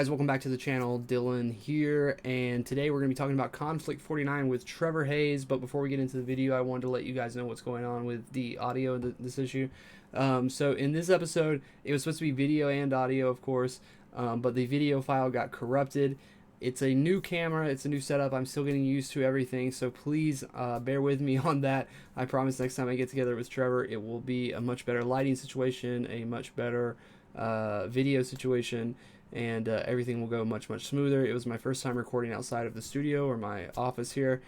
guys, welcome back to the channel. Dylan here, and today we're going to be talking about Conflict 49 with Trevor Hayes. But before we get into the video, I wanted to let you guys know what's going on with the audio of this issue. So in this episode, it was supposed to be video and audio, of course, but the video file got corrupted. It's a new camera, it's a new setup. I'm still getting used to everything, so please bear with me on that. I promise next time I get together with Trevor, it will be a much better lighting situation, a much better video situation, and everything will go much smoother. It was my first time recording outside of the studio or my office here.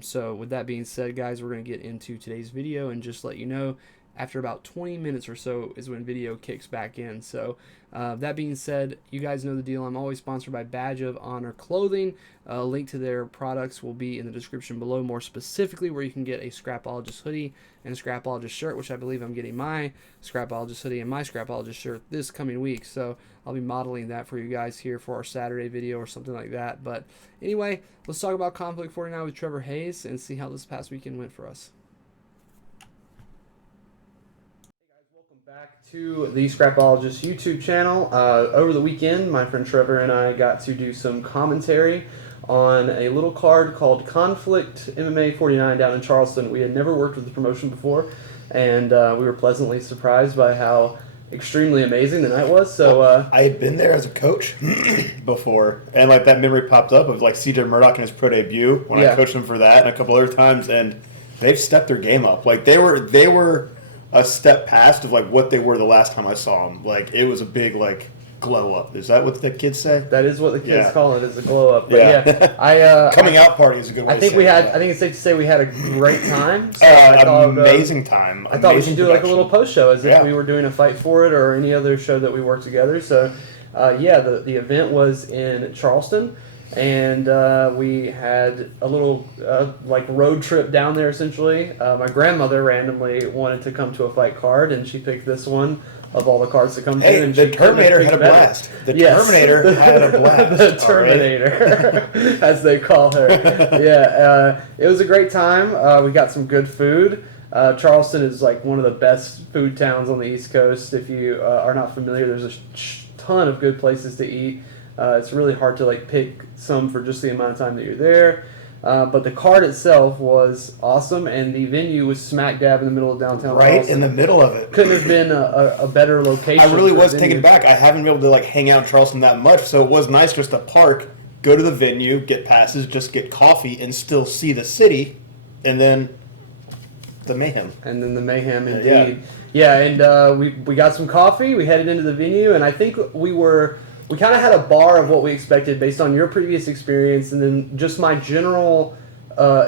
So with that being said, guys, we're going to get into today's video and just let you know after about 20 minutes or so is when video kicks back in. So that being said, you guys know the deal. I'm always sponsored by Badge of Honor Clothing. A link to their products will be in the description below, more specifically where you can get a Scrapologist hoodie and a Scrapologist shirt, which I believe I'm getting my Scrapologist hoodie and my Scrapologist shirt this coming week. So I'll be modeling that for you guys here for our Saturday video or something like that. But anyway, let's talk about Conflict 49 with Trevor Hayes and see how this past weekend went for us. Back to the Scrapologist YouTube channel. Over the weekend, my friend Trevor and I got to do some commentary on a little card called Conflict MMA 49 down in Charleston. We had never worked with the promotion before, and we were pleasantly surprised by how extremely amazing the night was. So I had been there as a coach before, and like that memory popped up of like CJ Murdoch in his pro debut when I coached him for that, and a couple other times, and they've stepped their game up. Like they were a step past of like what they were the last time I saw them. Like it was a big like glow up. Is that what the kids say? That is what the kids call it, is a glow up. But Coming out party is a good way. I think I think it's safe to say we had a great time. So amazing time. I thought we should do like a little post show as if we were doing a Fight for It or any other show that we worked together. So the event was in Charleston. And we had a little like road trip down there essentially. My grandmother randomly wanted to come to a fight card, and she picked this one of all the cards to come to. And the Terminator had a blast. The Terminator had a blast. The Terminator, as they call her. It was a great time. We got some good food. Charleston is like one of the best food towns on the East Coast. If you are not familiar, there's a ton of good places to eat. It's really hard to like pick some for just the amount of time that you're there. But the card itself was awesome, and the venue was smack dab in the middle of downtown. Right Charleston. In the middle of it. Couldn't have been a better location. I really was taken back. I haven't been able to like hang out in Charleston that much, so it was nice just to park, go to the venue, get passes, just get coffee, and still see the city, and then the mayhem. And then the mayhem, indeed. And we got some coffee. We headed into the venue, and I think we kind of had a bar of what we expected based on your previous experience and then just my general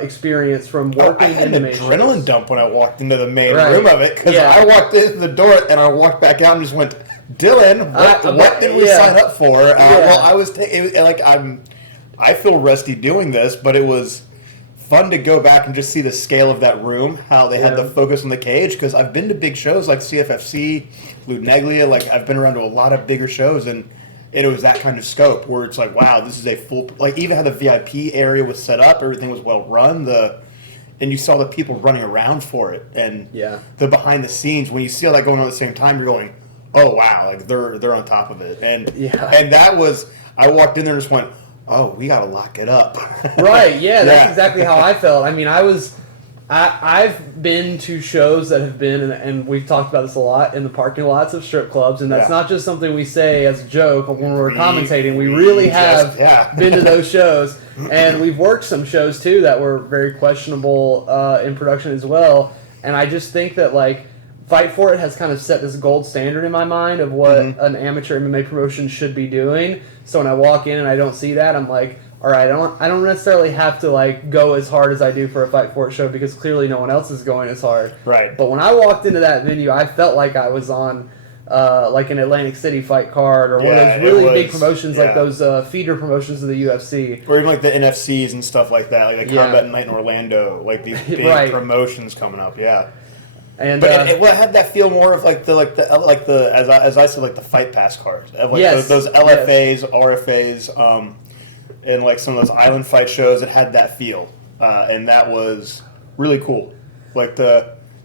experience from working in the main adrenaline dump when I walked into the main room of it, because I walked into the door and I walked back out and just went, Dylan, what did we sign up for? Well, I was I feel rusty doing this, but it was fun to go back and just see the scale of that room, how they had the focus on the cage, because I've been to big shows like CFFC, Lou Neglia, like I've been around to a lot of bigger shows, and it was that kind of scope where it's like, wow, this is a full, like even how the VIP area was set up, everything was well run, and you saw the people running around for it, and the behind the scenes, when you see all that going on at the same time, you're going, oh wow, like they're on top of it, and that was, I walked in there and just went, oh, we gotta lock it up. Right, that's exactly how I felt. I mean, I've been to shows that have been, and we've talked about this a lot, in the parking lots of strip clubs, and that's not just something we say as a joke when we're commentating. We really have been to those shows, and we've worked some shows too that were very questionable in production as well. And I just think that like Fight for It has kind of set this gold standard in my mind of what an amateur MMA promotion should be doing. So when I walk in and I don't see that, I'm like, all right, I don't necessarily have to like go as hard as I do for a Fight for It show because clearly no one else is going as hard. Right. But when I walked into that venue, I felt like I was on like an Atlantic City fight card or one of those really big promotions like those feeder promotions of the UFC. Or even like the NFCs and stuff like that, like the Combat Night in Orlando, like these big promotions coming up. And but it had that feel more of like the as I said, like the Fight Pass cards of like those LFAs, RFAs. And like some of those island fight shows, it had that feel, and that was really cool. Like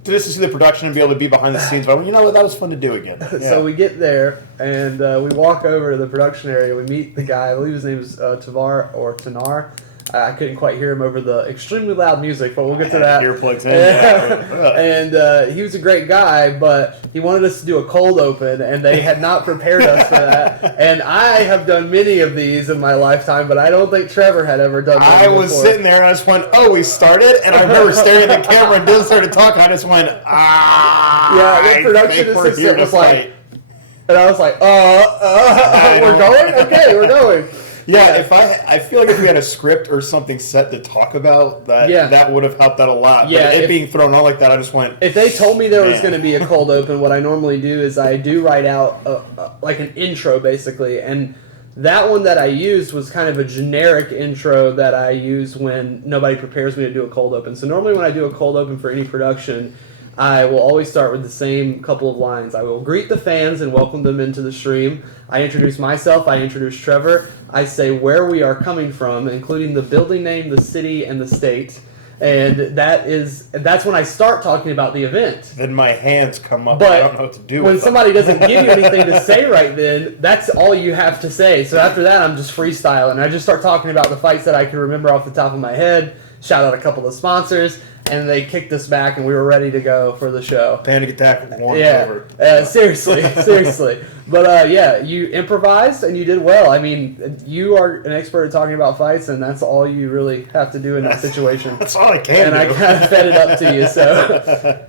just to see the production and be able to be behind the scenes. But you know what? That was fun to do again. Yeah. So we get there, and we walk over to the production area. We meet the guy. I believe his name is Tavar or Tanar. I couldn't quite hear him over the extremely loud music, but we'll get to that. Earplugs in. And he was a great guy, but he wanted us to do a cold open, and they had not prepared us for that. And I have done many of these in my lifetime, but I don't think Trevor had ever done one I was before. sitting there, and I just went, oh, we started? And I remember staring at the camera, and Dylan started talking. I just went, Yeah, the production assistant was like, and I was like, we're going? Okay, we're going. Yeah, I feel like if we had a script or something set to talk about, that would have helped out a lot. Yeah, but it being thrown on like that, I just went... If they told me there was going to be a cold open, what I normally do is I do write out like an intro, basically. And that one that I used was kind of a generic intro that I use when nobody prepares me to do a cold open. So normally when I do a cold open for any production, I will always start with the same couple of lines. I will greet the fans and welcome them into the stream. I introduce myself. I introduce Trevor. I say where we are coming from, including the building name, the city, and the state. And that's when I start talking about the event. Then my hands come up. But I don't know what to do when with somebody doesn't give you anything to say right then, that's all you have to say. So after that, I'm just freestyling. I just start talking about the fights that I can remember off the top of my head, shout out a couple of sponsors, and they kicked us back, and we were ready to go for the show. Panic attack over. Seriously. But you improvised, and you did well. I mean, you are an expert at talking about fights, and that's all you really have to do in that situation. That's all I can do. And I kind of fed it up to you, so...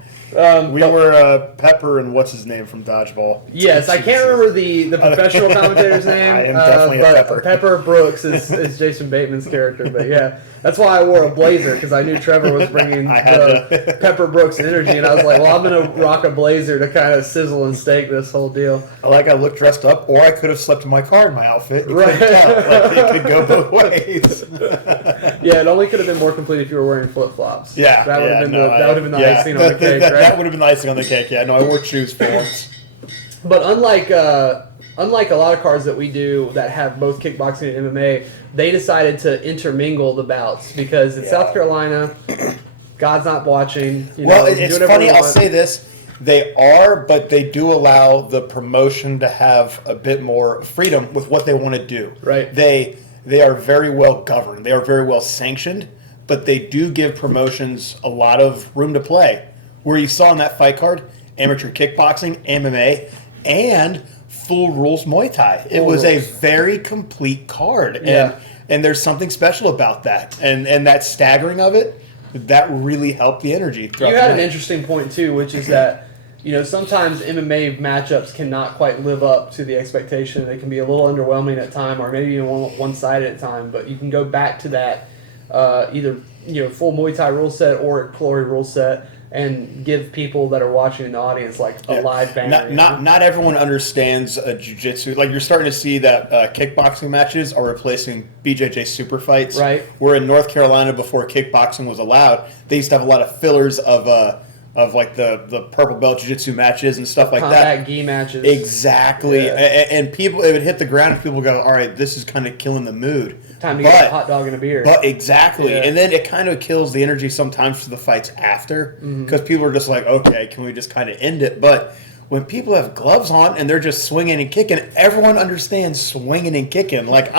we were Pepper and what's his name from Dodgeball. Yes, I can't remember the professional commentator's name. I am definitely a Pepper. Pepper Brooks is Jason Bateman's character, but yeah, that's why I wore a blazer, because I knew Trevor was bringing the Pepper Brooks energy, and I was like, well, I'm going to rock a blazer to kind of sizzle and steak this whole deal. I looked dressed up, or I could have slept in my car in my outfit. You right. It could go both ways. Yeah, it only could have been more complete if you were wearing flip-flops. Yeah. That would have been the icing on the cake, right? That would have been the icing on the cake, yeah. No, I wore shoes for once. But unlike a lot of cards that we do that have both kickboxing and MMA, they decided to intermingle the bouts because in South Carolina, God's not watching. It's funny, I'll say this. They are, but they do allow the promotion to have a bit more freedom with what they want to do. Right. They are very well governed. They are very well sanctioned, but they do give promotions a lot of room to play. Where you saw in that fight card, amateur kickboxing, MMA, and full rules Muay Thai. It was a very complete card. And there's something special about that. And that staggering of it, that really helped the energy. You had an interesting point, too, which is that sometimes MMA matchups cannot quite live up to the expectation. They can be a little underwhelming at time, or maybe even one-sided at time. But you can go back to that either full Muay Thai rule set or Glory rule set, and give people that are watching in the audience like a live banner. Not everyone understands jiu-jitsu. Like you're starting to see that kickboxing matches are replacing BJJ super fights. Right. Where in North Carolina, before kickboxing was allowed, they used to have a lot of fillers of like the purple belt jiu-jitsu matches and stuff like that. Combat gi matches. Exactly. Yeah. And people, it would hit the ground and people go, all right, this is kind of killing the mood. Time to get a hot dog and a beer. But exactly. Yeah. And then it kind of kills the energy sometimes for the fights after because people are just like, okay, can we just kind of end it? But when people have gloves on and they're just swinging and kicking, everyone understands swinging and kicking. Like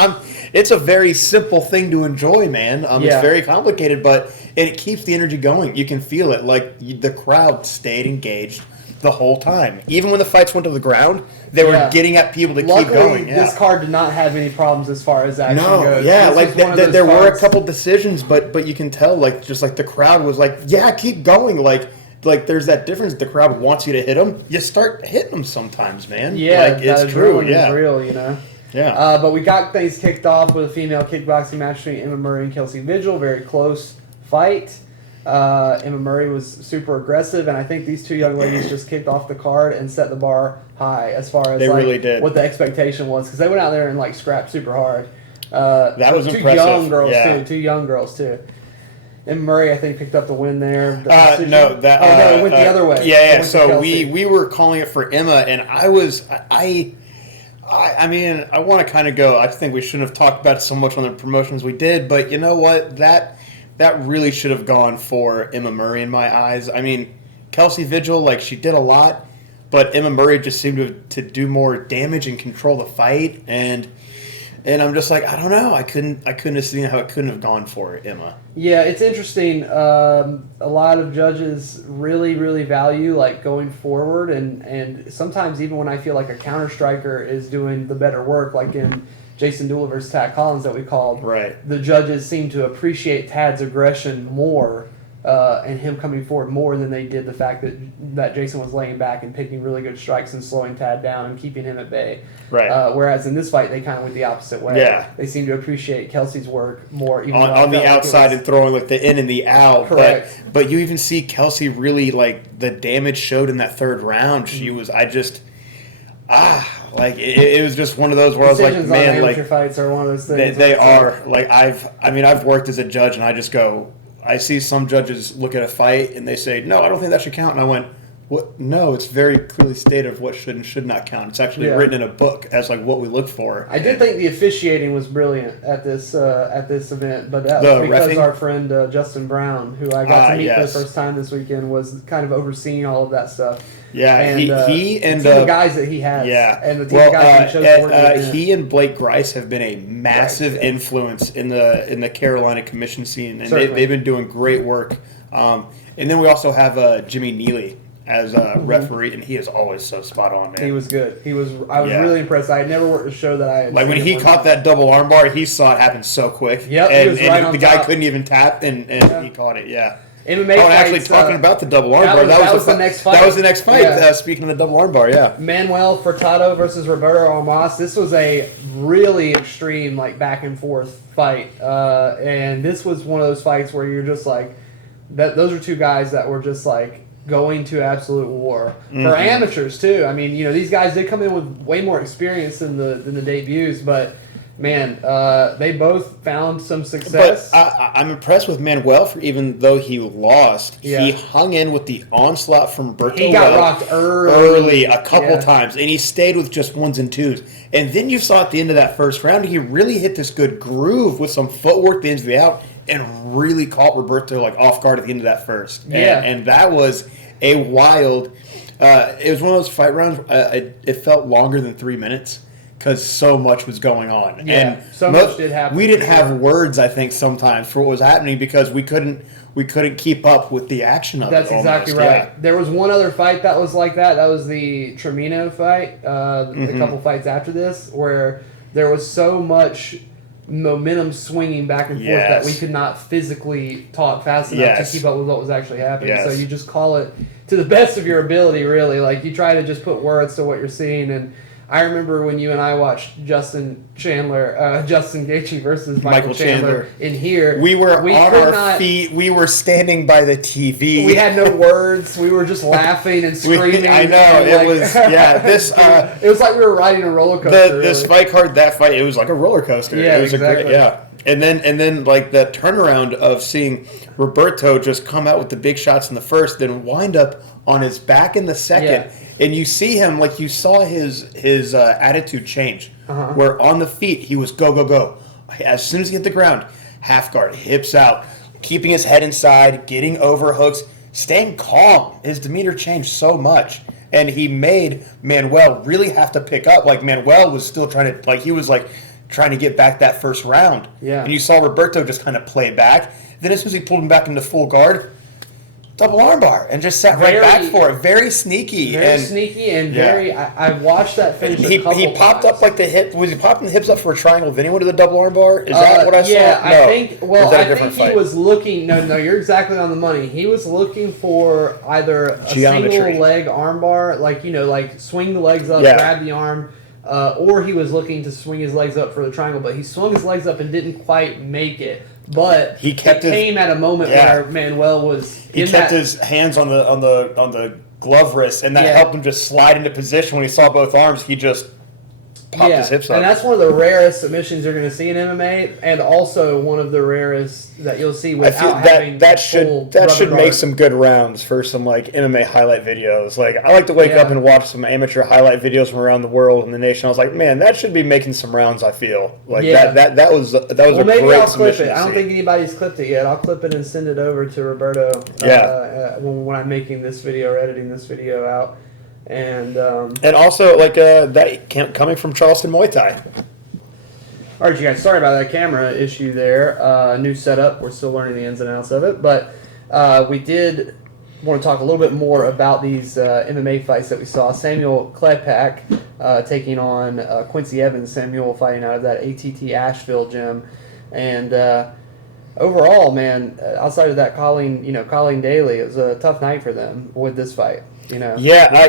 it's a very simple thing to enjoy, man. It's very complicated, but it keeps the energy going. You can feel it. Like the crowd stayed engaged the whole time. Even when the fights went to the ground, they were getting at people to keep going. Yeah. This card did not have any problems as far as action goes. Yeah, like there were a couple decisions, but you can tell, like just like the crowd was like, yeah, keep going. Like there's that difference. The crowd wants you to hit them. You start hitting them sometimes, man. Yeah, like, it's true. Yeah, it's real. Yeah. But we got things kicked off with a female kickboxing match between Emma Murray and Kelsey Vigil. Very close fight. Emma Murray was super aggressive, and I think these two young ladies just kicked off the card and set the bar high as far as they really did. What the expectation was, because they went out there and like scrapped super hard. That was impressive. Two young girls too. Emma Murray, I think, picked up the win there. It went the other way. Yeah. So we were calling it for Emma, and I mean, I want to kind of go. I think we shouldn't have talked about it so much on the promotions we did, but you know what? That really should have gone for Emma Murray in my eyes. I mean, Kelsey Vigil, like, she did a lot, but Emma Murray just seemed to do more damage and control the fight, and I'm just like, I don't know. I couldn't have seen how it couldn't have gone for Emma. Yeah, it's interesting. A lot of judges really, really value like going forward, and sometimes even when I feel like a counter striker is doing the better work, like in Jason Dula versus Tad Collins that we called, right? The judges seem to appreciate Tad's aggression more. And him coming forward more than they did the fact that Jason was laying back and picking really good strikes and slowing Tad down and keeping him at bay. Right. Whereas in this fight, they kind of went the opposite way. Yeah. They seem to appreciate Kelsey's work more. Even on the outside and throwing like the in and the out. Correct. But you even see Kelsey really, like, the damage showed in that third round. She was, it was just one of those where Decisions I was like, man, on like, amateur fights are one of those things. They are. Like, I've worked as a judge, and I just go, I see some judges look at a fight and they say, no, I don't think that should count. And I went, what? No, it's very clearly stated of what should and should not count. It's actually written in a book as like what we look for. I did think the officiating was brilliant at this event, but that was because our friend Justin Brown, who I got to meet for the first time this weekend, was kind of overseeing all of that stuff. Yeah, and he and the guys that he has. Yeah, and the team of guys he chose he and Blake Grice have been a massive influence in the Carolina commission scene, and they've been doing great work. And then we also have Jimmy Neely as a referee, and he is always so spot on, man. He was good. I was really impressed. I had never worked a show that I had like when he caught that double armbar, he saw it happen so quick. Yep, and, he was right on the top. guy couldn't even tap, and he caught it. Yeah. MMA and actually talking about the double armbar, that was the next fight. That was the next fight. Yeah. Speaking of the double armbar, yeah. Manuel Furtado versus Roberto Armas. This was a really extreme, like, back and forth fight, and this was one of those fights where you're just like, those are two guys that were just like going to absolute war for amateurs too. I mean, these guys did come in with way more experience than the debuts, but. Man, they both found some success. But I'm impressed with Manuel, for even though he lost, he hung in with the onslaught from Roberto. He got rocked early a couple times, and he stayed with just ones and twos. And then you saw at the end of that first round, he really hit this good groove with some footwork, the ends of the out, and really caught Roberto like off guard at the end of that first. And that was a wild. It was one of those fight rounds. It felt longer than 3 minutes. Because so much was going on. Yeah, and so much did happen. We didn't have words, I think, sometimes for what was happening because we couldn't keep up with the action of it. That's exactly right. Yeah. There was one other fight that was like that. That was the Tremino fight, a couple fights after this, where there was so much momentum swinging back and forth that we could not physically talk fast enough to keep up with what was actually happening. So you just call it to the best of your ability, really. Like, you try to just put words to what you're seeing. And I remember when you and I watched Justin Gaethje versus Michael Chandler in here. We were on our feet. We were standing by the TV. We had no words. We were just laughing and screaming. I know. It was, this... it was like we were riding a roller coaster. This fight card, that fight, it was like a roller coaster. Yeah, it was exactly. And then like that turnaround of seeing Roberto just come out with the big shots in the first, then wind up on his back in the second. Yeah. And you see him, like, you saw his attitude change. Where on the feet, he was go, go, go. As soon as he hit the ground, half guard, hips out, keeping his head inside, getting over hooks, staying calm. His demeanor changed so much. And he made Manuel really have to pick up. Like, Manuel was still trying to get back that first round. Yeah. And you saw Roberto just kind of play back. Then as soon as he pulled him back into full guard, double armbar, and just sat right back for it. Very sneaky. Very. I watched that finish. He popped up like the hip. Was he popping the hips up for a triangle? Then he went to the double armbar. Is that what I saw? Yeah, no. I think he was looking. No, you're exactly on the money. He was looking for either a single leg armbar, like swing the legs up, grab the arm. Or he was looking to swing his legs up for the triangle, but he swung his legs up and didn't quite make it. But it came at a moment where Manuel was. He kept his hands on the glove wrist, and that helped him just slide into position. When he saw both arms, he just popped his hips up. And that's one of the rarest submissions you're going to see in MMA, and also one of the rarest that you'll see without having that should make some good rounds for some like MMA highlight videos. Like I like to wake up and watch some amateur highlight videos from around the world and the nation. I was like, man, that should be making some rounds. I feel like that was a maybe great I'll clip it. submission. I don't think anybody's clipped it yet. I'll clip it and send it over to Roberto. When I'm making this video or editing this video out. And also like that coming from Charleston Muay Thai. All right, you guys. Sorry about that camera issue there. New setup. We're still learning the ins and outs of it, but we did want to talk a little bit more about these MMA fights that we saw. Samuel Klepak taking on Quincy Evans. Samuel fighting out of that ATT Asheville gym, and overall, man, outside of that Colleen Daly, it was a tough night for them with this fight. This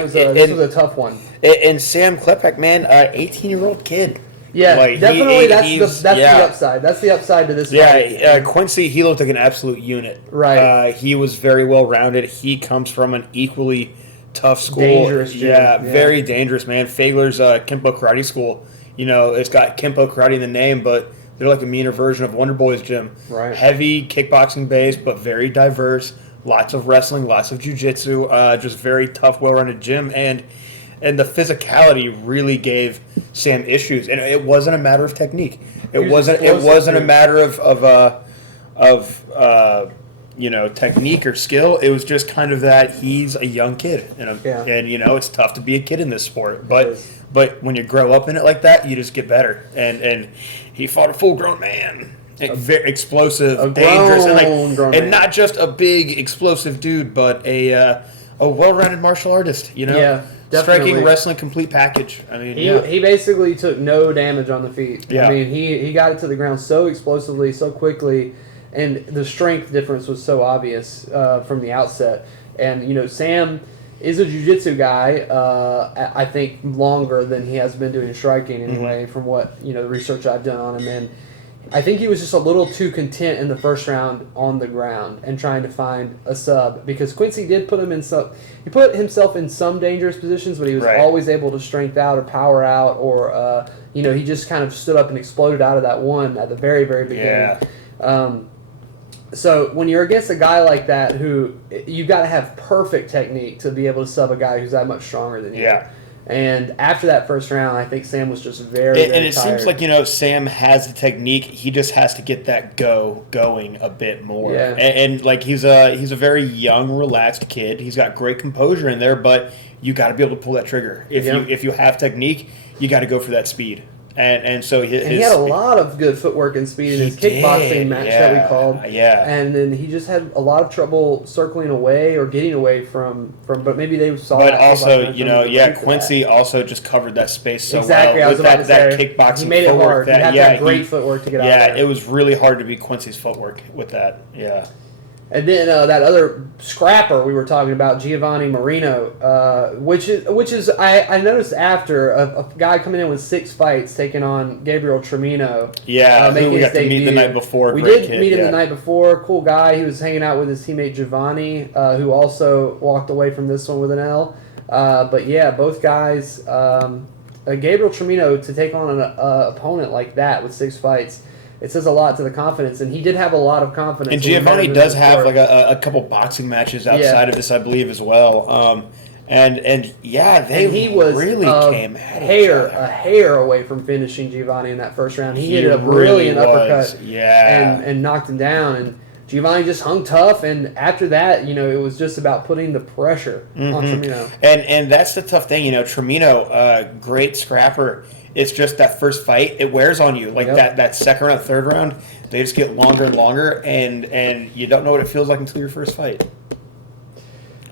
was a tough one. And Sam Klepak, man, 18-year-old kid. Yeah, like, definitely. That's the upside. That's the upside to this fight. Yeah, Quincy, he looked like an absolute unit. Right. He was very well rounded. He comes from an equally tough school. Dangerous gym. Yeah, very dangerous, man. Fagler's Kempo Karate School. It's got Kempo Karate in the name, but they're like a meaner version of Wonder Boy's gym. Right. Heavy kickboxing base, but very diverse. Lots of wrestling, lots of jiu-jitsu. Just very tough, well-rounded gym, and the physicality really gave Sam issues, and it wasn't a matter of technique. It wasn't a matter of technique or skill. It was just kind of that he's a young kid, and it's tough to be a kid in this sport. But when you grow up in it like that, you just get better. And he fought a full-grown man. Very explosive, dangerous, and not just a big explosive dude, but a well-rounded martial artist. Yeah, definitely. Striking, wrestling, complete package. I mean, he basically took no damage on the feet. Yeah. I mean, he got it to the ground so explosively, so quickly, and the strength difference was so obvious from the outset. And Sam is a jiu-jitsu guy. I think longer than he has been doing striking anyway, from what the research I've done on him. And I think he was just a little too content in the first round on the ground and trying to find a sub, because Quincy did put him in some. He put himself in some dangerous positions, but he was always able to strength out or power out, or he just kind of stood up and exploded out of that one at the very, very beginning. Yeah. So when you're against a guy like that, who you got to have perfect technique to be able to sub a guy who's that much stronger than you. Yeah. And after that first round, I think Sam was just very and it tired. seems like Sam has the technique. He just has to get that going a bit more. Yeah. And like he's a very young, relaxed kid. He's got great composure in there, but you got to be able to pull that trigger. If you have technique, you got to go for that speed. And so he had a lot of good footwork and speed in his kickboxing match that we called. Yeah. And then he just had a lot of trouble circling away or getting away from but maybe they saw but that. But also, Quincy also just covered that space so exactly, well. I was about to say. That kickboxing he made it hard. He had that great footwork to get out of there. Yeah, it was really hard to beat Quincy's footwork with that. Yeah. And then that other scrapper we were talking about, Giovanni Marino, which is I noticed after a guy coming in with 6 fights taking on Gabriel Tremino. Yeah, who we got to meet the night before. We did meet him the night before. Cool guy. He was hanging out with his teammate Giovanni, who also walked away from this one with an L. But yeah, both guys. Gabriel Tremino to take on an opponent like that with 6 fights. It says a lot to the confidence, and he did have a lot of confidence. And Giovanni does have like a couple boxing matches outside of this, I believe, as well. He was really came at a hair away from finishing Giovanni in that first round. He hit a brilliant uppercut, and knocked him down. And Giovanni just hung tough, and after that, it was just about putting the pressure on Tremino. And that's the tough thing, Tremino, great scrapper. It's just that first fight, it wears on you. Like that second round, third round, they just get longer and longer, and you don't know what it feels like until your first fight.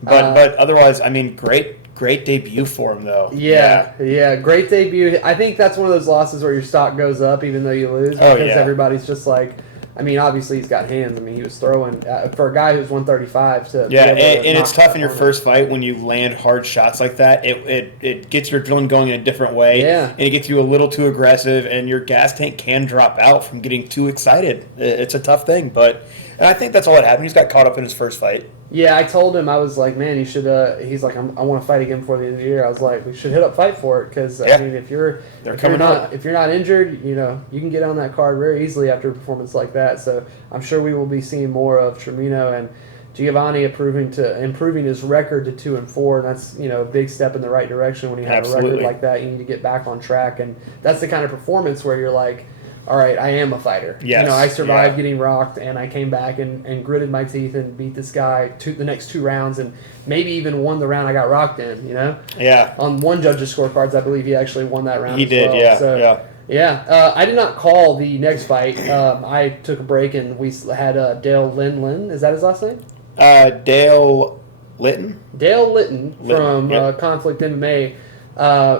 But otherwise, I mean, great debut for him, though. Yeah, great debut. I think that's one of those losses where your stock goes up even though you lose, because everybody's just like, I mean, obviously he's got hands. I mean, he was throwing for a guy who's 135 to and it's tough in your first fight when you land hard shots like that. It gets your adrenaline going in a different way, and it gets you a little too aggressive, and your gas tank can drop out from getting too excited. It's a tough thing, but And I think that's all that happened. He just got caught up in his first fight. Yeah, I told him, I was like, man, you should, he's like, I want to fight again before the end of the year. I was like, we should hit up Fight for it because, I mean, if you're not injured, you know, you can get on that card very easily after a performance like that. So I'm sure we will be seeing more of Tremino and Giovanni improving his record to 2-4, and that's, you know, a big step in the right direction. When you have a record like that, you need to get back on track, and that's the kind of performance where you're like, all right, I am a fighter. Yes. You know, I survived getting rocked, and I came back and gritted my teeth and beat this guy the next 2 rounds, and maybe even won the round I got rocked in. You know. Yeah. On one judge's scorecards, I believe he actually won that round. He did. Well. Yeah. So, yeah. I did not call the next fight. I took a break, and we had Dale Lin. Is that his last name? Dale Litton. Dale Litton from Conflict MMA.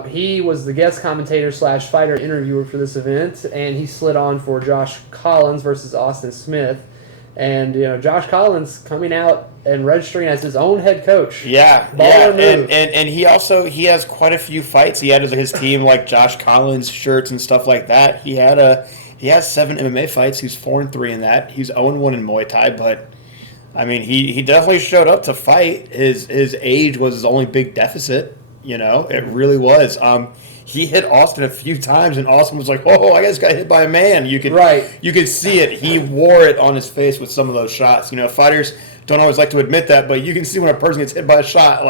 He was the guest commentator / fighter interviewer for this event, and he slid on for Josh Collins versus Austin Smith. And, you know, Josh Collins coming out and registering as his own head coach. Yeah. And he has quite a few fights. He added his team like Josh Collins shirts and stuff like that. He has 7 MMA fights. He's 4-3 in that. He's 0-1 in Muay Thai, but I mean, he definitely showed up to fight. His age was his only big deficit. You know, it really was. He hit Austin a few times, and Austin was like, "Oh, I just got hit by a man." You could see it. He wore it on his face with some of those shots. You know, fighters don't always like to admit that, but you can see when a person gets hit by a shot,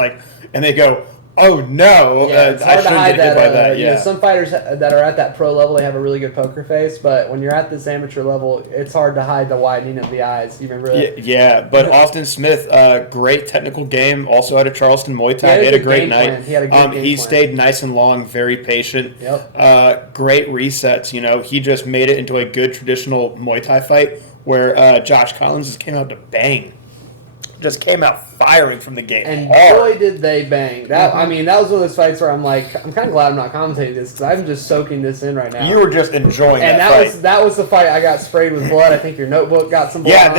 and they go, "Oh no!" Yeah, it's hard to hide that. Yeah. You know, some fighters that are at that pro level, they have a really good poker face, but when you're at this amateur level, it's hard to hide the widening of the eyes. You remember that? Yeah. But Austin Smith, great technical game. Also out of Charleston Muay Thai, he had a great night. He had a good game He plan. stayed nice and long, very patient. Yep. Great resets. You know, he just made it into a good traditional Muay Thai fight where Josh Collins just came out to bang. Just came out firing from the game. And boy, did they bang. That I mean, that was one of those fights where I'm like, I'm kind of glad I'm not commentating this because I'm just soaking this in right now. You were just enjoying and that fight. And that was the fight I got sprayed with blood. I think your notebook got some blood. Yeah,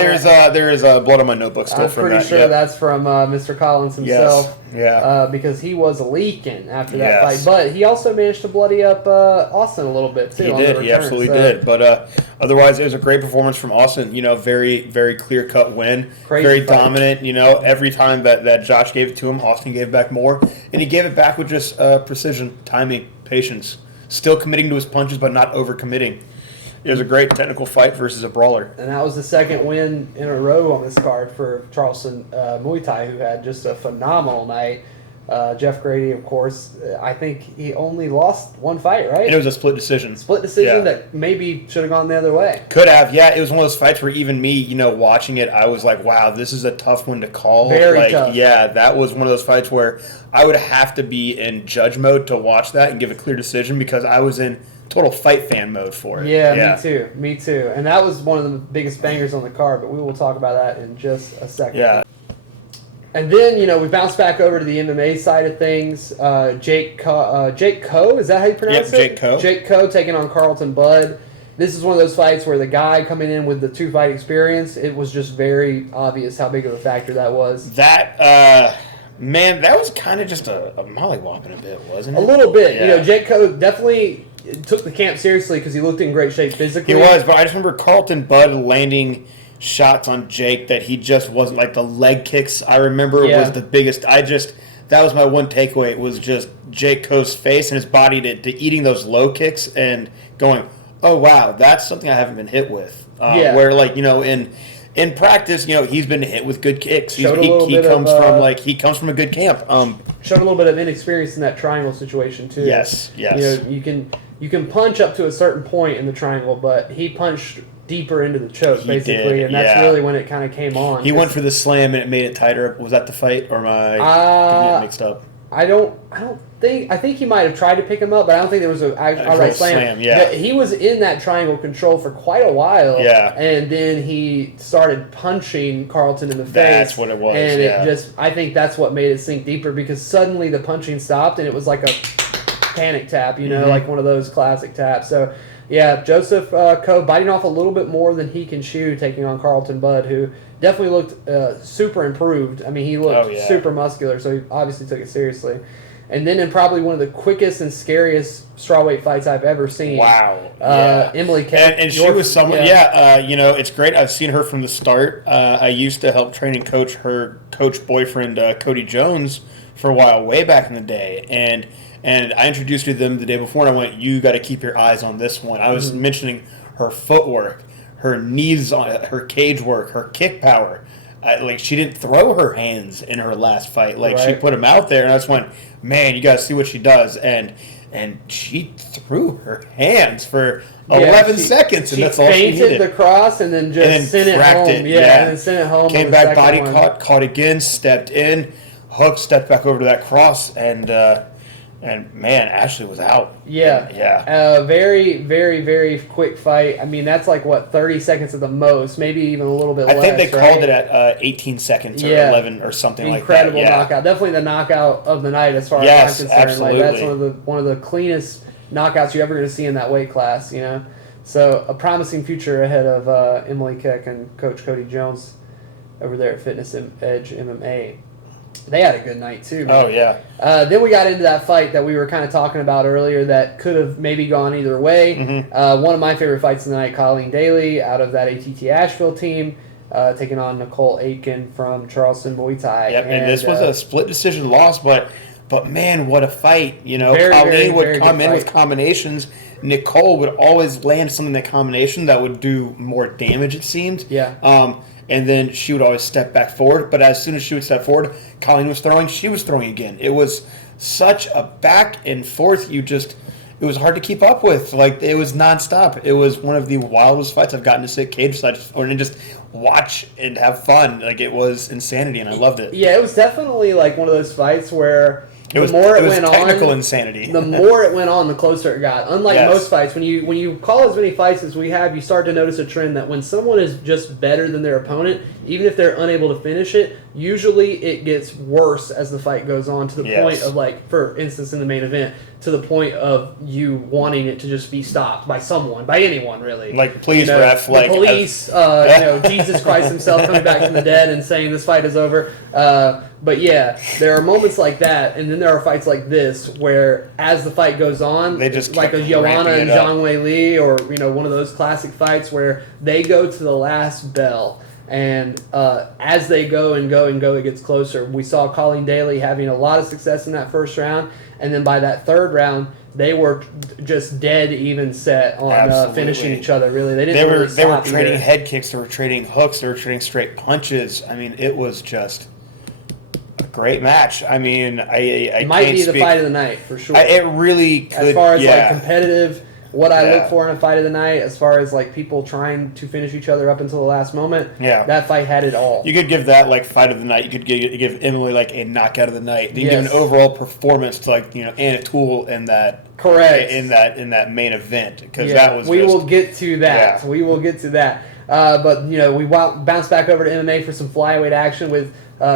there is blood on my notebook still from that. I'm pretty sure that's from Mr. Collins himself. Yes. Yeah. Because he was leaking after that fight. But he also managed to bloody up Austin a little bit, too. He did. He absolutely did. But otherwise, it was a great performance from Austin. You know, very, very clear-cut win. Crazy very fight. Dominant. You know, every time that Josh gave it to him, Austin gave back more. And he gave it back with just precision, timing, patience. Still committing to his punches, but not over-committing. It was a great technical fight versus a brawler. And that was the second win in a row on this card for Charleston Muay Thai, who had just a phenomenal night. Jeff Grady, of course, I think he only lost one fight, right? And it was a split decision. That maybe should have gone the other way. Could have, yeah. It was one of those fights where even me, you know, watching it, I was like, wow, this is a tough one to call. Very tough. Yeah, that was one of those fights where I would have to be in judge mode to watch that and give a clear decision because I was in total fight fan mode for it. Yeah, me too. And that was one of the biggest bangers on the card, but we will talk about that in just a second. Yeah. And then, you know, we bounce back over to the MMA side of things. Jake Coe, is that how you pronounce it? Jake Coe. Jake Coe taking on Carlton Budd. This is one of those fights where the guy coming in with the 2-fight experience, it was just very obvious how big of a factor that was. That, man, that was kind of just a mollywhopping a bit, wasn't it? A little bit. Yeah. You know, Jake Coe definitely took the camp seriously because he looked in great shape physically. He was, but I just remember Carlton Budd landing shots on Jake that he just wasn't like the leg kicks. I remember was the biggest. That was my one takeaway. It was just Jake Coe's face and his body to eating those low kicks and going, oh wow, that's something I haven't been hit with. Where like, you know, in practice, you know, he's been hit with good kicks. He comes from a good camp. Showed a little bit of inexperience in that triangle situation too. Yes. You know, you can punch up to a certain point in the triangle, but he punched deeper into the choke, basically, and that's really when it kind of came on. He went for the slam and it made it tighter. Was that the fight, or am I getting it mixed up? I think he might have tried to pick him up, but I don't think there was an outright slam. He was in that triangle control for quite a while, and then he started punching Carlton in the face. That's what it was, and I think that's what made it sink deeper, because suddenly the punching stopped, and it was like a panic tap, you know, like one of those classic taps. So, yeah, Joseph Coe biting off a little bit more than he can chew, taking on Carlton Budd, who definitely looked super improved. I mean, he looked super muscular, so he obviously took it seriously. And then in probably one of the quickest and scariest strawweight fights I've ever seen. Wow. Emily Keck. And she was someone, it's great. I've seen her from the start. I used to help train and coach her boyfriend, Cody Jones, for a while, way back in the day. And I introduced her to them the day before, and I went, you got to keep your eyes on this one. I was mentioning her footwork, her knees, her cage work, her kick power. She didn't throw her hands in her last fight. She put them out there, and I just went, man, you got to see what she does. And she threw her hands for 11 seconds, and that's all she needed. She fainted the cross and then sent it home. And then sent it home. Came back, body caught again, stepped in, hooked, stepped back over to that cross, and man, Ashley was out. Very, very, very quick fight. I mean, that's 30 seconds at the most, maybe even a little bit less. I think they called it at 18 seconds or 11 or something like that. Incredible knockout. Definitely the knockout of the night as far as I'm concerned. Absolutely. That's one of the cleanest knockouts you're ever going to see in that weight class. So a promising future ahead of Emily Keck and Coach Cody Jones over there at Fitness Edge MMA. They had a good night too, man. Oh, yeah. Then we got into that fight that we were kind of talking about earlier that could have maybe gone either way. Mm-hmm. One of my favorite fights of the night, Colleen Daly out of that ATT Asheville team, taking on Nicole Aitken from Charleston Muay Thai. Yep, and this was a split decision loss, but man, what a fight. Very, Colleen would come in with combinations. Nicole would always land something in that combination that would do more damage, it seemed. Yeah. And then she would always step back forward. But as soon as she would step forward, Colleen was throwing, she was throwing again. It was such a back and forth. It was hard to keep up with. It was nonstop. It was one of the wildest fights I've gotten to sit cage side and just watch and have fun. It was insanity, and I loved it. Yeah, it was definitely one of those fights where it was technical insanity. The more it went on, the closer it got. Unlike most fights, when you call as many fights as we have, you start to notice a trend that when someone is just better than their opponent, even if they're unable to finish it, usually it gets worse as the fight goes on to the point of, for instance, in the main event, to the point of you wanting it to just be stopped by someone, by anyone, really. Please, ref. The police, Jesus Christ himself coming back from the dead and saying this fight is over. But yeah, there are moments like that, and then there are fights like this where, as the fight goes on, they just like a Joanna and Zhang Wei Li, or one of those classic fights where they go to the last bell, and as they go and go and go, it gets closer. We saw Colleen Daly having a lot of success in that first round, and then by that third round, they were just dead even set on finishing each other. Really, they were trading head kicks, they were trading hooks, they were trading straight punches. I mean, it was just a great match. I mean, I might be the fight of the night for sure. It really could. As far as competitive, what I look for in a fight of the night, as far as people trying to finish each other up until the last moment. Yeah, that fight had it all. You could give that fight of the night. You could give Emily a knockout of the night. You give an overall performance to Anna Toole in that. Correct. In that main event, because that was. We will get to that. Yeah. We will get to that. But we bounce back over to MMA for some flyweight action with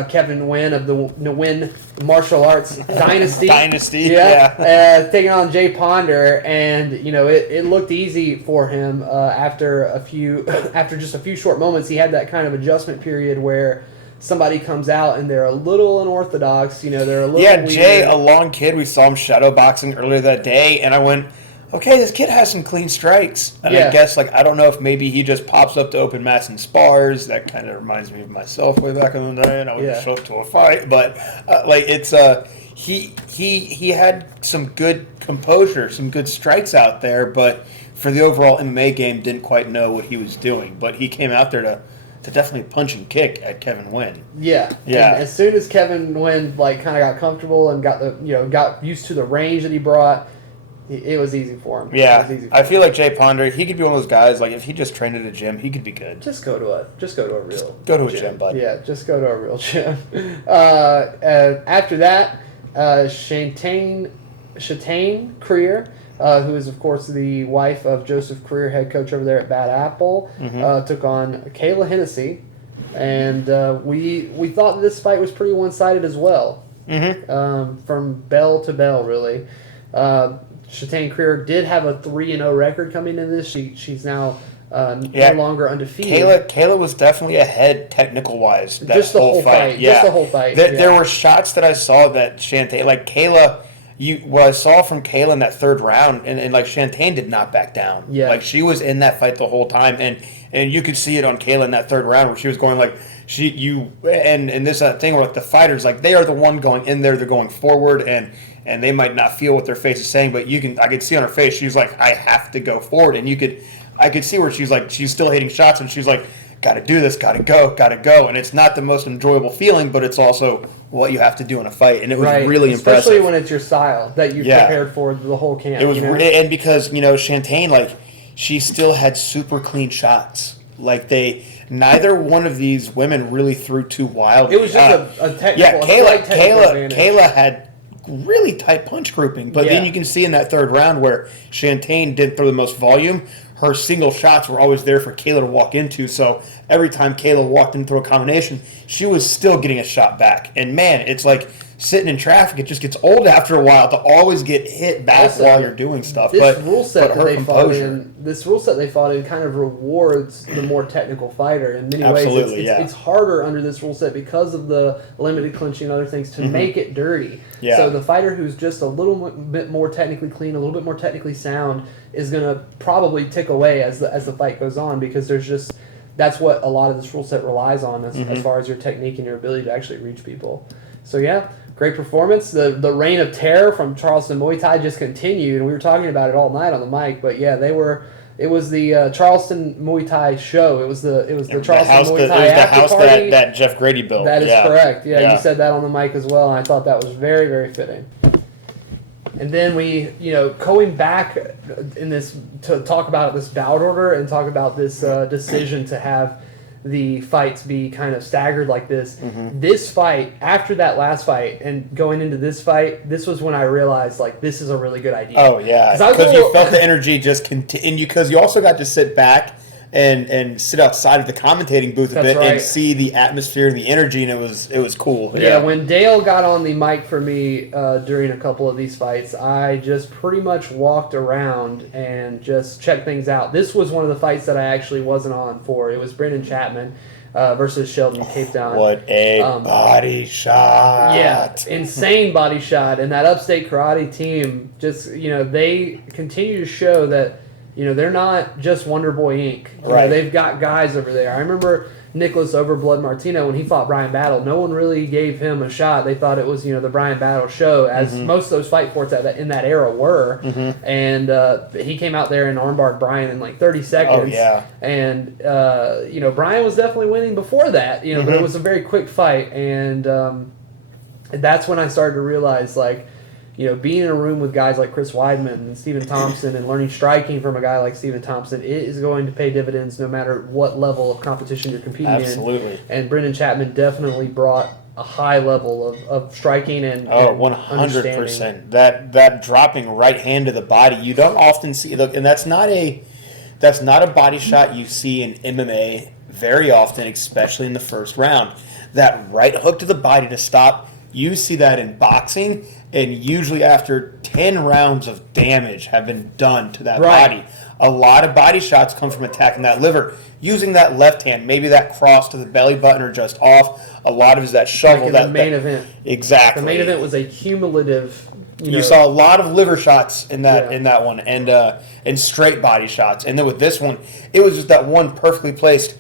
Kevin Nguyen of the Nguyen Martial Arts Dynasty. Taking on Jay Ponder, and it looked easy for him after just a few short moments. He had that kind of adjustment period where somebody comes out and they're a little unorthodox. They're a little weird. Jay, a long kid. We saw him shadow boxing earlier that day, and I went, okay, this kid has some clean strikes. And I guess, I don't know if maybe he just pops up to open mats and spars. That kind of reminds me of myself way back in the day, and I would show up to a fight. But, it's, he had some good composure, some good strikes out there, but for the overall MMA game, didn't quite know what he was doing. But he came out there to definitely punch and kick at Kevin Nguyen. Yeah. And as soon as Kevin Nguyen, kind of got comfortable and got used to the range that he brought, it was easy for him. Yeah, I feel like Jay Ponder, he could be one of those guys. If he just trained at a gym, he could be good. Just go to a real. Go to a gym, bud. Yeah, just go to a real gym. After that, Shatane Creer, who is of course the wife of Joseph Creer, head coach over there at Bad Apple, took on Kayla Hennessy, and we thought this fight was pretty one-sided as well, from bell to bell, really. Shatane Creer did have a 3-0 record coming into this. She's now no longer undefeated. Kayla was definitely ahead technical wise. Just the whole fight. Yeah. Just the whole fight. There were shots that I saw that Shantae, like Kayla, what I saw from Kayla in that third round, and like Shantae did not back down. Yeah. Like she was in that fight the whole time, and you could see it on Kayla in that third round where she was going like and this thing where like the fighters, like they are the one going in there, they're going forward, and they might not feel what their face is saying, but I could see on her face she's like, I have to go forward, and I could see where she's like, she's still hitting shots, and she's like, gotta do this, gotta go, and it's not the most enjoyable feeling, but it's also what you have to do in a fight, and it was really impressive. Especially when it's your style that you prepared for the whole camp. It was, and because Shantae, like she still had super clean shots, like neither one of these women really threw too wild. It was just a technical. Yeah, Kayla had really tight punch grouping, but then you can see in that third round where Shantae didn't throw the most volume. Her single shots were always there for Kayla to walk into, so every time Kayla walked in through a combination, she was still getting a shot back. And man, it's like sitting in traffic, it just gets old after a while to always get hit back while you're doing stuff. This rule set they fought in kind of rewards the more technical fighter in many ways. It's harder under this rule set because of the limited clinching and other things to make it dirty. Yeah. So the fighter who's just a little bit more technically clean, a little bit more technically sound, is going to probably tick away as the fight goes on, because that's what a lot of this rule set relies on as far as your technique and your ability to actually reach people. So yeah, great performance. The reign of terror from Charleston Muay Thai just continued, and we were talking about it all night on the mic. But yeah, it was the Charleston Muay Thai show. It was the Charleston Muay Thai after party. that Jeff Grady built. That is correct. Yeah, you said that on the mic as well, and I thought that was very, very fitting. And then we, going back in this to talk about this bout order and talk about this decision to have the fights be kind of staggered like this. This fight, after that last fight and going into this fight, this was when I realized, like, this is a really good idea. Oh, yeah. Because you felt the energy just continue, because you also got to sit back and sit outside of the commentating booth a bit and see the atmosphere and the energy, and it was cool. Yeah, when Dale got on the mic for me during a couple of these fights, I just pretty much walked around and just checked things out. This was one of the fights that I actually wasn't on for. It was Brendan Chapman versus Sheldon Cape Down. What a body shot. Yeah, insane body shot. And that Upstate Karate team, just, they continue to show that they're not just Wonder Boy Inc. They've got guys over there. I remember Nicholas Overblood Martino, when he fought Brian Battle, no one really gave him a shot. They thought it was, the Brian Battle show, as most of those fight sports in that era were. And he came out there and armbarred Brian in like 30 seconds. Oh, yeah. And, Brian was definitely winning before that, but it was a very quick fight. And that's when I started to realize, like, being in a room with guys like Chris Weidman and Stephen Thompson and learning striking from a guy like Stephen Thompson, it is going to pay dividends no matter what level of competition you're competing in. Absolutely. And Brendan Chapman definitely brought a high level of striking and 100%. That dropping right hand to the body, you don't often see, and that's not a body shot you see in MMA very often, especially in the first round. That right hook to the body to stop, you see that in boxing. And usually after 10 rounds of damage have been done to that body, a lot of body shots come from attacking that liver. Using that left hand, maybe that cross to the belly button or just off. A lot of it is that shovel. Like in the main event. Exactly. The main event was a cumulative. You saw a lot of liver shots in that one, and straight body shots. And then with this one, it was just that one perfectly placed,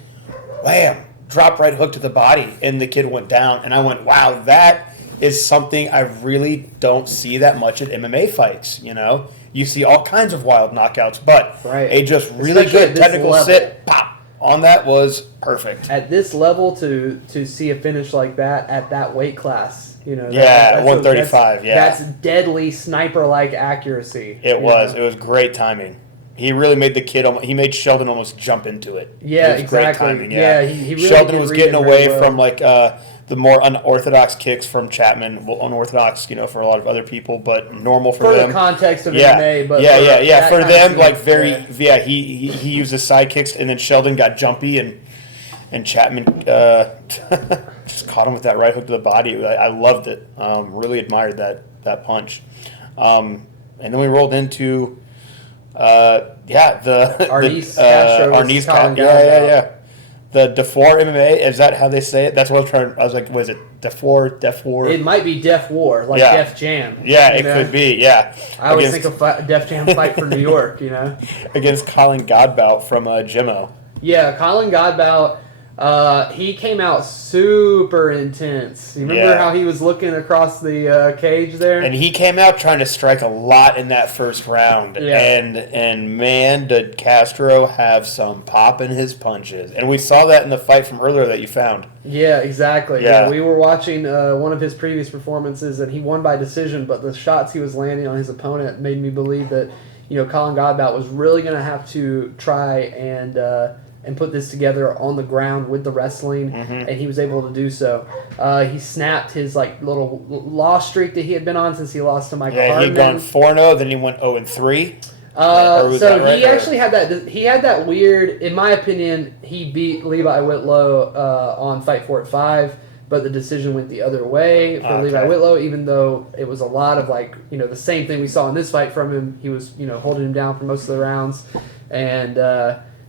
wham, drop right hook to the body, and the kid went down. And I went, wow, that is something I really don't see that much at MMA fights. You see all kinds of wild knockouts, but a just really good technical sit, pop, on that was perfect. At this level, to see a finish like that at that weight class, that's 135. That's deadly sniper-like accuracy. It was great timing. He really made the kid. He made Sheldon almost jump into it. Yeah, it was exactly. Great timing. He really Sheldon was getting away well from like the more unorthodox kicks from Chapman. Well, unorthodox, for a lot of other people, but normal for them. For the context of MMA, but for them, like he used the side kicks, and then Sheldon got jumpy, and Chapman just caught him with that right hook to the body. I loved it. Really admired that punch. And then we rolled into Yeah. The DeFore MMA, is that how they say it? That's what I was like, was it DeFore? It might be Def War, like Def Jam. Yeah, it could be, yeah. I always think of Def Jam fight for New York, Against Colin Godbout from Jimmo. Yeah, Colin Godbout, he came out super intense. You remember how he was looking across the cage there? And he came out trying to strike a lot in that first round. Yeah. And man, did Castro have some pop in his punches. And we saw that in the fight from earlier that you found. Yeah, exactly. Yeah. We were watching one of his previous performances, and he won by decision, but the shots he was landing on his opponent made me believe that, Colin Godbout was really going to have to try and put this together on the ground with the wrestling, and he was able to do so. He snapped his little loss streak that he had been on since he lost to Michael Hardman. He'd gone 4-0, then he went 0-3. So he actually had that. He had that weird. In my opinion, he beat Levi Whitlow on Fight For It 5, but the decision went the other way for Levi Whitlow. Even though it was a lot of the same thing we saw in this fight from him. He was holding him down for most of the rounds, and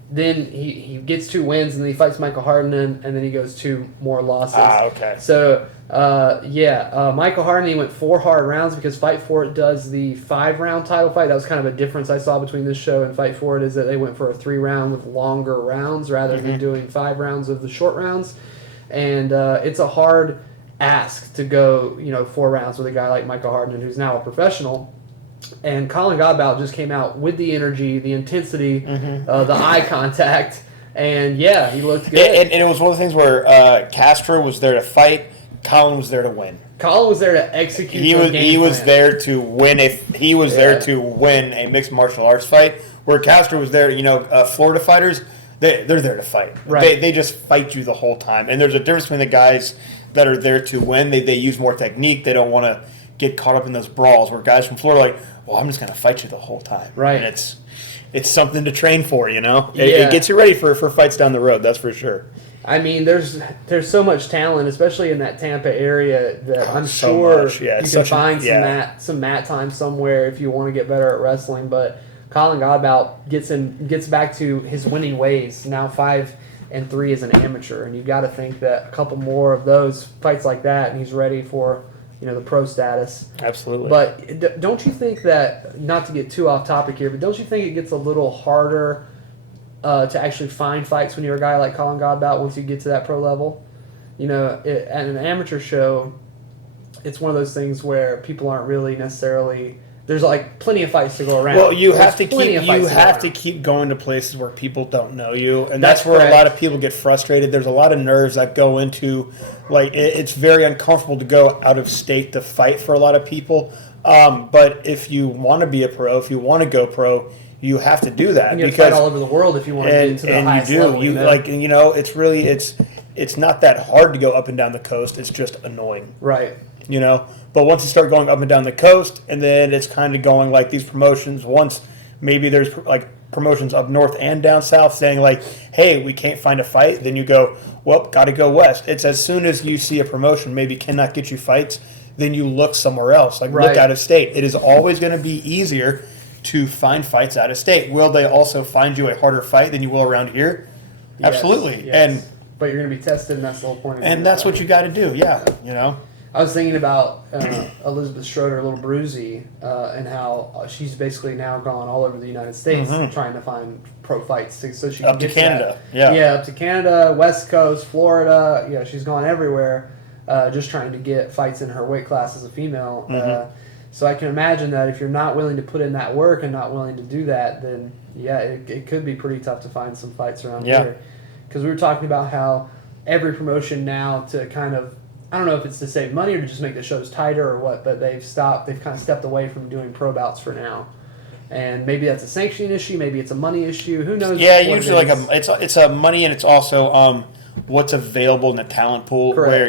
then he gets 2 wins, and then he fights Michael Hardman, and then he goes 2 more losses. So, Michael Hardman, he went 4 hard rounds because Fight For It does the 5-round title fight. That was kind of a difference I saw between this show and Fight For It, is that they went for a 3-round with longer rounds rather than doing 5 rounds of the short rounds. And it's a hard ask to go, 4 rounds with a guy like Michael Hardman, who's now a professional. And Colin Godbout just came out with the energy, the intensity, the eye contact, and he looked good. And it was one of the things where Castro was there to fight, Colin was there to win. Colin was there to execute. He was there to win. There to win a mixed martial arts fight, where Castro was there. Florida fighters, they're there to fight. Right. They just fight you the whole time. And there's a difference between the guys that are there to win. They use more technique. They don't want to get caught up in those brawls. Where guys from Florida are like, well, I'm just going to fight you the whole time. Right. And it's something to train for, It gets you ready for fights down the road, that's for sure. I mean, there's so much talent, especially in that Tampa area, that I'm sure you can find some mat time somewhere if you want to get better at wrestling. But Colin Godbout gets back to his winning ways. Now 5-3 as an amateur, and you've got to think that a couple more of those fights like that, and he's ready for the pro status. Absolutely. But don't you think that, not to get too off topic here, but don't you think it gets a little harder to actually find fights when you're a guy like Colin Godbout once you get to that pro level? At an amateur show, it's one of those things where people aren't really necessarily... There's plenty of fights to go around. Well, you have to keep going to places where people don't know you, and that's where a lot of people get frustrated. There's a lot of nerves that go into, it's very uncomfortable to go out of state to fight for a lot of people. But if you want to be a pro, if you want to go pro, you have to do that. And you fight all over the world if you want to get into the highest level. It's really it's not that hard to go up and down the coast. It's just annoying. Right. But once you start going up and down the coast, and then it's kind of going like these promotions, once maybe there's promotions up north and down south saying hey, we can't find a fight, then you go, well, got to go west. It's as soon as you see a promotion maybe cannot get you fights, then you look somewhere else, look out of state. It is always going to be easier to find fights out of state. Will they also find you a harder fight than you will around here? Yes, absolutely. Yes. But you're going to be tested, and that's the whole point. And that's what you got to do, I was thinking about Elizabeth Schroeder, Little Bruzy, and how she's basically now gone all over the United States trying to find pro fights so she can up get to Canada. Up to Canada, West Coast, Florida. She's gone everywhere, just trying to get fights in her weight class as a female. So I can imagine that if you're not willing to put in that work and not willing to do that, then it could be pretty tough to find some fights around here. Because we were talking about how every promotion now to kind of, I don't know if it's to save money or to just make the shows tighter or what, but they've kind of stepped away from doing pro bouts for now. And maybe that's a sanctioning issue, maybe it's a money issue, who knows? Yeah, usually it's a money, and it's also what's available in the talent pool. Correct. Where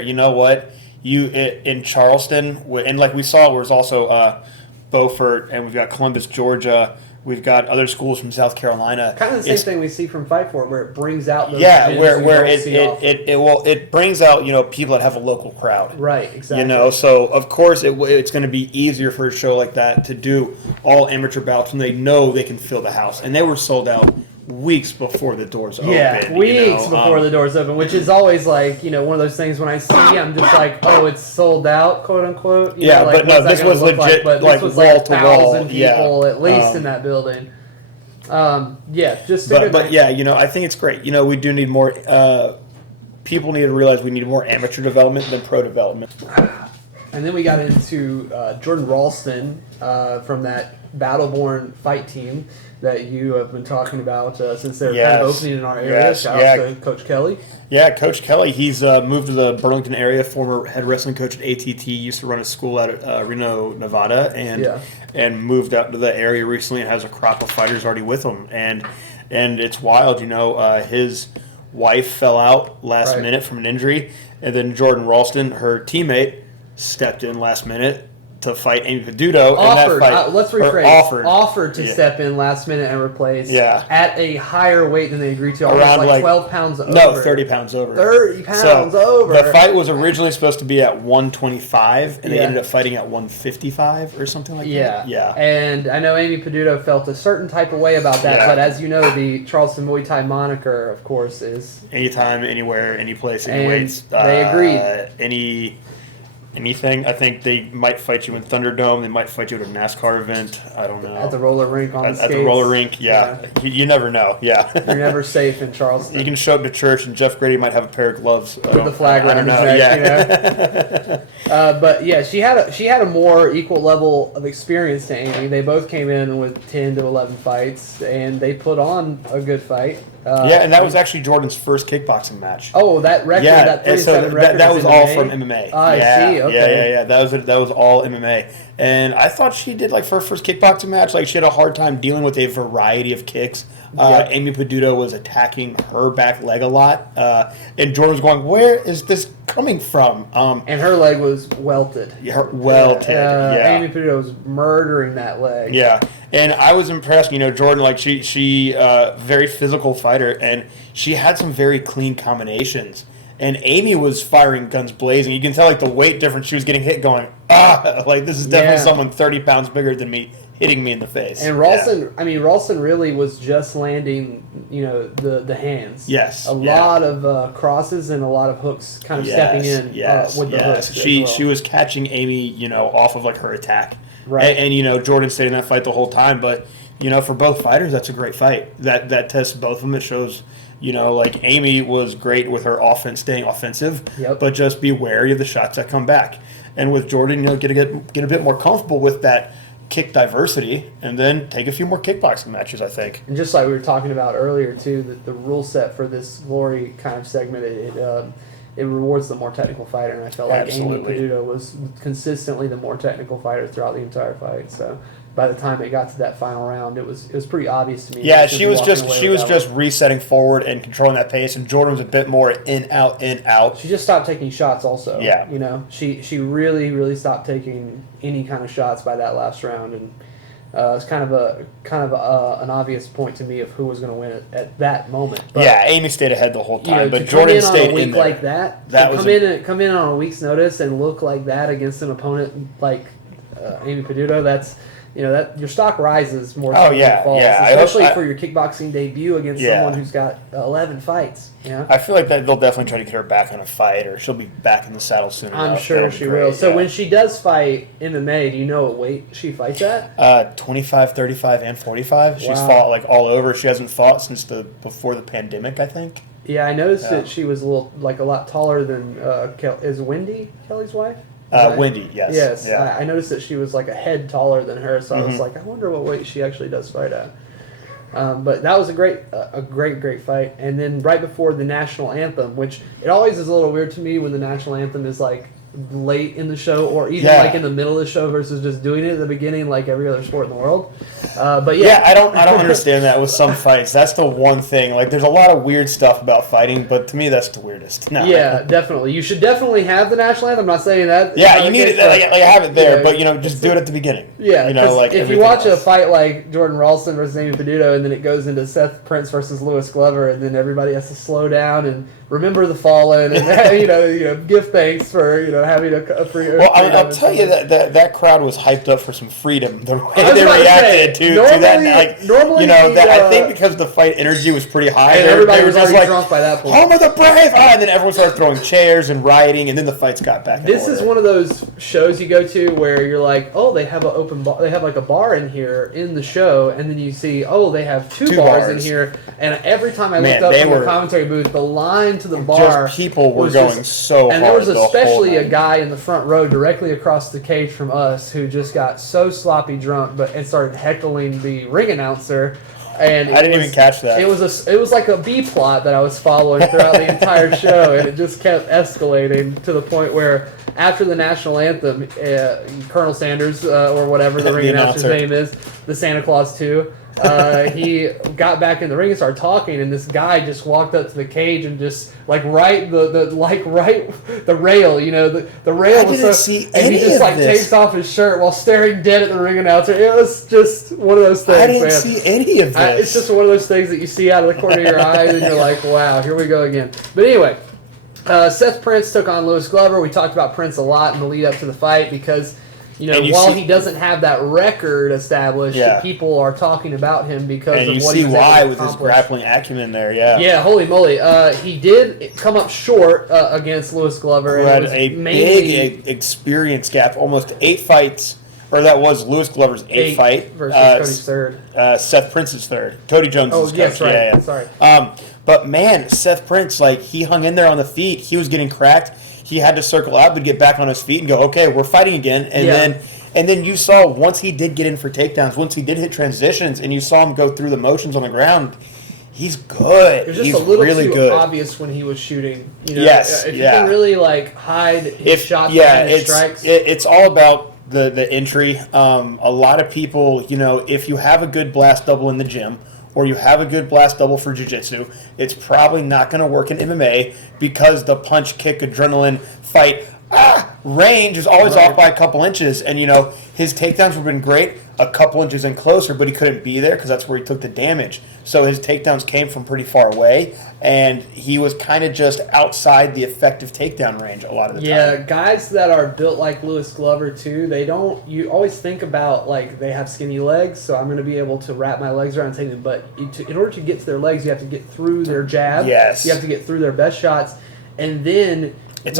in Charleston, and like we saw, there's also Beaufort, and we've got Columbus, Georgia, We've got other schools from South Carolina. Kind of the same thing we see from Fightful, where it brings out those where it brings out people that have a local crowd. Right, exactly. So of course it's going to be easier for a show like that to do all amateur bouts when they know they can fill the house, and they were sold out weeks before the doors open. Yeah, weeks before the doors open, which is always like, one of those things when I see, I'm just like, oh, it's sold out, quote unquote. But no, this was legit, but like this was wall to wall. 1,000 people at least in that building. Just I think it's great. We do need more. People need to realize we need more amateur development than pro development. And then we got into Jordanlston from that Battleborn fight team that you have been talking about since they're kind of opening in our area. Shout out to Coach Kelly. Yeah, Coach Kelly. He's moved to the Burlington area, former head wrestling coach at ATT, used to run a school out at Reno, Nevada, and moved out to the area recently and has a crop of fighters already with him. And it's wild, his wife fell out last minute from an injury, and then Jordanlston, her teammate, stepped in last minute to fight Amy Peduto. Offered, and that fight, let's rephrase. Offered to step in last minute and replace at a higher weight than they agreed to. Around like 12 pounds over. No, 30 pounds over. 30 pounds over. The fight was originally supposed to be at 125, and they ended up fighting at 155 or something like that. Yeah. And I know Amy Peduto felt a certain type of way about that, but as you know, the Charleston Muay Thai moniker, of course, is... Anytime, anywhere, any place, any weights. They agreed. Anything. I think they might fight you in Thunderdome. They might fight you at a NASCAR event. I don't know. At the roller rink on the skates. At the roller rink, You never know. Yeah. You're never safe in Charleston. You can show up to church and Jeff Grady might have a pair of gloves. With the flag around his neck, But yeah, she had a more equal level of experience to Amy. They both came in with 10 to 11 fights, and they put on a good fight. And that was actually Jordan's first kickboxing match. Oh, that record, that 37 record that was all from MMA. I see. Okay. Yeah. That was all MMA. And I thought she did, like, for her first kickboxing match, like, she had a hard time dealing with a variety of kicks. Amy Peduto was attacking her back leg a lot. And Jordan was going, where is this coming from? And her leg was welted. Welted, Amy Peduto was murdering that leg. Yeah. And I was impressed, Jordan, like, she very physical fighter, and she had some very clean combinations. And Amy was firing guns blazing. You can tell, like, the weight difference. She was getting hit going, like, this is definitely someone 30 pounds bigger than me hitting me in the face. And Ralston really was just landing, the hands. Yes. A lot of crosses and a lot of hooks kind of stepping in with the hooks. She was catching Amy, off of, like, her attack. Right. And Jordan stayed in that fight the whole time. But, for both fighters, that's a great fight. That tests both of them. It shows... like Amy was great with her offense, staying offensive, but just be wary of the shots that come back. And with Jordan, get a bit more comfortable with that kick diversity, and then take a few more kickboxing matches, I think. And just like we were talking about earlier, too, the rule set for this glory kind of segment, it rewards the more technical fighter, and I felt like Amy Peduto was consistently the more technical fighter throughout the entire fight, so... By the time it got to that final round, it was pretty obvious to me. Yeah, she was just resetting forward and controlling that pace, and Jordan was a bit more in out. She just stopped taking shots. Also, yeah, she really stopped taking any kind of shots by that last round, and it's kind of an obvious point to me of who was going to win at that moment. But, yeah, Amy stayed ahead the whole time, but Jordan stayed in there. Like that come in on a week's notice and look like that against an opponent like Amy Peduto. That's that your stock rises more than it falls, especially for your kickboxing debut against someone who's got 11 fights. I feel like that they'll definitely try to get her back in a fight, or she'll be back in the saddle soon. I'm sure she will. So when she does fight MMA, do you know what weight she fights at? 25, 35, and 45. She's fought like all over. She hasn't fought since before the pandemic, I think. Yeah, I noticed that she was a lot taller than is Wendy Kelly's wife? Wendy, yes. Yes, yeah. I noticed that she was like a head taller than her, so I was like, I wonder what weight she actually does fight at. But that was a great fight. And then right before the national anthem, which it always is a little weird to me when the national anthem is like late in the show or even like in the middle of the show versus just doing it at the beginning like every other sport in the world. But I don't understand that with some fights. That's the one thing. Like, there's a lot of weird stuff about fighting, but to me, that's the weirdest. No. Yeah, definitely. You should definitely have the national anthem. I'm not saying that. Yeah, you need it. Like, have it there, but just do it at the beginning. Yeah, like if you watch a fight like Jordanlston versus Amy Peduto, and then it goes into Seth Prince versus Lewis Glover, and then everybody has to slow down and remember the fallen, and give thanks for having a free. Well, I'll tell you that crowd was hyped up for some freedom. The way they reacted to that, normally, I think because the fight energy was pretty high, and everybody was already drunk by that point. Home of the brave! And then everyone started throwing chairs and rioting, and then the fights got back. This is one of those shows you go to where you're like, oh, they have an open bar. They have like a bar in here in the show, and then you see, oh, they have two bars in here. And every time I looked up from the commentary booth, the line to the bar, just people were going so hard. And there was especially a guy in the front row directly across the cage from us who just got so sloppy drunk, and started heckling the ring announcer. And I didn't even catch that. It was like a B plot that I was following throughout the entire show, and it just kept escalating to the point where after the national anthem, Colonel Sanders or whatever the ring announcer's name is, the Santa Claus 2. He got back in the ring and started talking, and this guy just walked up to the cage and just right the rail, the rail was so, and he just takes off his shirt while staring dead at the ring announcer. It was just one of those things. I didn't see any of this. It's just one of those things that you see out of the corner of your eye, and you're like, wow, here we go again. But anyway, Seth Prince took on Lewis Glover. We talked about Prince a lot in the lead up to the fight because. While he doesn't have that record established, people are talking about him because of what he's able to accomplish. And you see why with his grappling acumen there, Yeah, holy moly. He did come up short against Lewis Glover. Who had a big experience gap, almost 8 fights. Or that was Lewis Glover's 8th fight. Versus Cody's third. Seth Prince's third. Cody Jones' coach. Yes, right. Yeah. Sorry. But man, Seth Prince, he hung in there on the feet. He was getting cracked. He had to circle out, but get back on his feet and go, okay, we're fighting again. And then you saw once he did get in for takedowns, once he did hit transitions, and you saw him go through the motions on the ground, he's good. It was just he's a little really too good. Obvious when he was shooting. Yes, if you can really hide his shots behind his strikes. It's all about the entry. A lot of people, if you have a good blast double in the gym, or you have a good blast double for jiu-jitsu, it's probably not going to work in MMA because the punch, kick, adrenaline fight range is always off by a couple inches. And, his takedowns have been great, a couple inches in closer, but he couldn't be there because that's where he took the damage. So his takedowns came from pretty far away, and he was kind of just outside the effective takedown range a lot of the time. Yeah, guys that are built like Lewis Glover, too, you always think about, they have skinny legs, so I'm going to be able to wrap my legs around and take them. But in order to get to their legs, you have to get through their jab. Yes. You have to get through their best shots, and then... It's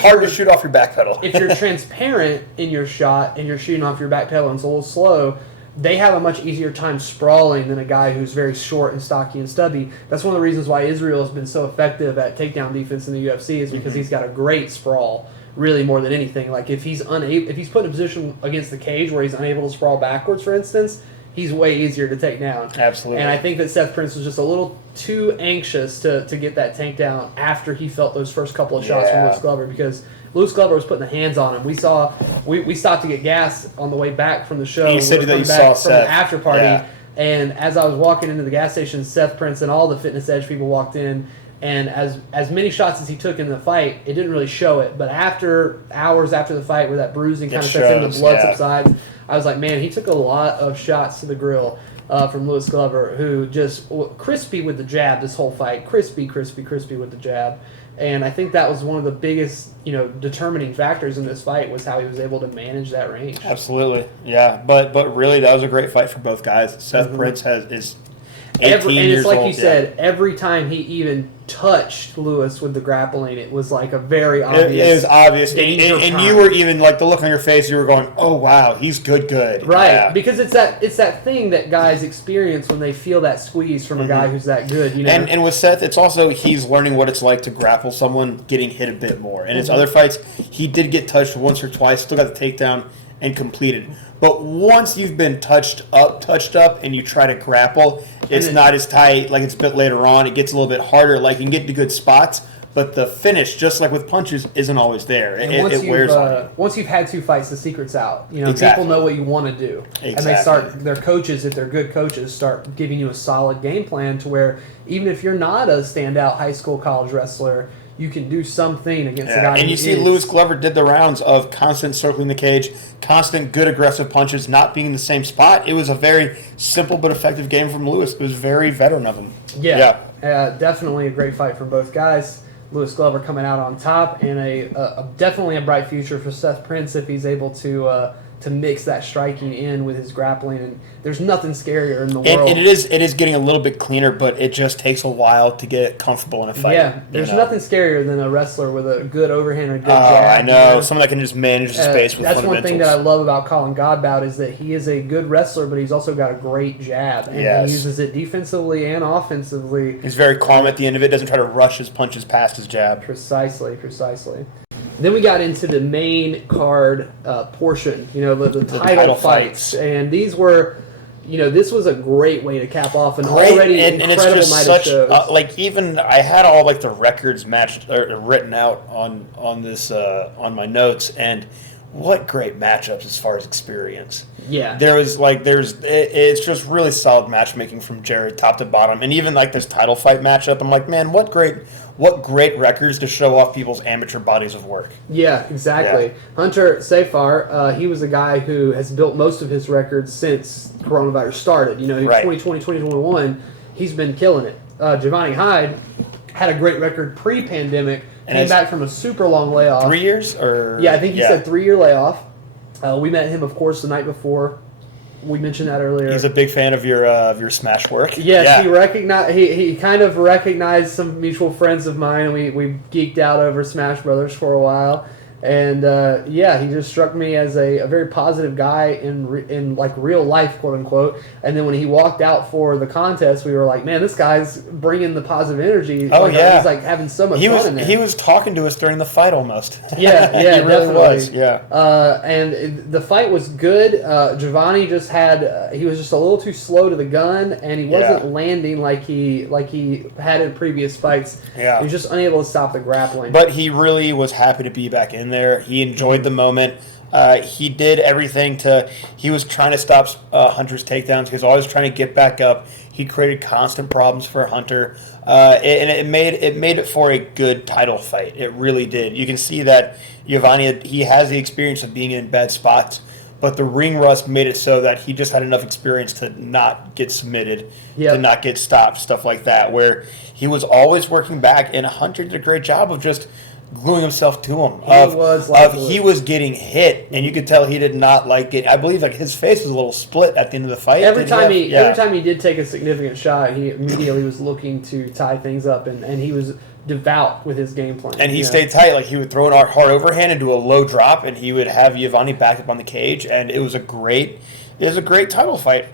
hard to shoot off your back pedal. If you're transparent in your shot and you're shooting off your back pedal and it's a little slow, they have a much easier time sprawling than a guy who's very short and stocky and stubby. That's one of the reasons why Israel has been so effective at takedown defense in the UFC is because he's got a great sprawl, really more than anything. If he's put in a position against the cage where he's unable to sprawl backwards, for instance, he's way easier to take down. Absolutely. And I think that Seth Prince was just a little too anxious to get that tank down after he felt those first couple of shots from Lewis Glover because Lewis Glover was putting the hands on him. We stopped to get gas on the way back from the show. You said that you saw from the after party. And as I was walking into the gas station, Seth Prince and all the Fitness Edge people walked in. And as many shots as he took in the fight, it didn't really show it. But hours after the fight where that bruising kind of sets in, the blood subsides, I was like, man, he took a lot of shots to the grill from Lewis Glover, who just crispy with the jab this whole fight. Crispy with the jab. And I think that was one of the biggest, determining factors in this fight was how he was able to manage that range. Absolutely. Yeah. But really, that was a great fight for both guys. Seth Prince is 18 and years it's like old. You said, every time he even touched Lewis with the grappling, it was like a very obvious. It was obvious, and you were even the look on your face. You were going, "Oh wow, he's good." Right, because it's that thing that guys experience when they feel that squeeze from a guy who's that good. And with Seth, it's also he's learning what it's like to grapple someone getting hit a bit more. In his other fights, he did get touched once or twice, still got the takedown and completed. But once you've been touched up, and you try to grapple, it's not as tight. It's a bit later on. It gets a little bit harder. You can get to good spots, but the finish, just like with punches, isn't always there. And it wears on you. Once you've had 2 fights, the secret's out. Exactly. People know what you want to do, Exactly. and they start. Their coaches, if they're good coaches, start giving you a solid game plan to where even if you're not a standout high school, college wrestler, you can do something against a guy. And you see, Lewis Glover did the rounds of constant circling the cage, constant good aggressive punches, not being in the same spot. It was a very simple but effective game from Lewis. It was very veteran of him. Yeah. Definitely a great fight from both guys. Lewis Glover coming out on top, and definitely a bright future for Seth Prince if he's able to mix that striking in with his grappling. And there's nothing scarier in the world. And it is getting a little bit cleaner, but it just takes a while to get comfortable in a fight. Yeah, there's nothing scarier than a wrestler with a good overhand and a good jab. I know. Someone that can just manage the space with That's fundamentals. one thing that I love about Colin Godbout is that he is a good wrestler, but he's also got a great jab. And he uses it defensively and offensively. He's very calm at the end of it, doesn't try to rush his punches past his jab. Precisely. Then we got into the main card portion, the title fights. And these were, this was a great way to cap off an already incredible night of shows. Even I had all the records matched or written out on this on my notes, and what great matchups as far as experience. Yeah. It's just really solid matchmaking from Jared top to bottom, and even this title fight matchup. I'm like, man, what great records to show off people's amateur bodies of work. Yeah, exactly. Yeah. Hunter Safar, he was a guy who has built most of his records since coronavirus started. 2020, 2021, he's been killing it. Giovanni Hyde had a great record pre-pandemic, came back from a super long layoff. 3 years? Yeah, I think he said 3-year layoff. We met him, of course, the night before. We mentioned that earlier. He's a big fan of your Smash work. Yes, he kind of recognized some mutual friends of mine, and we geeked out over Smash Brothers for a while. And he just struck me as a very positive guy in real life, quote unquote. And then when he walked out for the contest, we were like, man, this guy's bringing the positive energy. Oh yeah, he's having so much fun in there. He was talking to us during the fight almost. Yeah, he really definitely was. Yeah. And the fight was good. Giovanni just he was just a little too slow to the gun, and he wasn't landing like he had in previous fights. Yeah. He was just unable to stop the grappling. But he really was happy to be back in there. He enjoyed the moment. He did everything he was trying to stop Hunter's takedowns. He was always trying to get back up. He created constant problems for Hunter. And it made it for a good title fight. It really did. You can see that Giovanni, he has the experience of being in bad spots, but the ring rust made it so that he just had enough experience to not get submitted, to not get stopped, stuff like that, where he was always working back, and Hunter did a great job of just gluing himself to him. He was getting hit, and you could tell he did not like it. I believe his face was a little split at the end of the fight. Every time he did take a significant shot, he immediately was looking to tie things up, and he was devout with his game plan. And he stayed tight. He would throw an hard overhand into a low drop, and he would have Giovanni back up on the cage, and it was a great title fight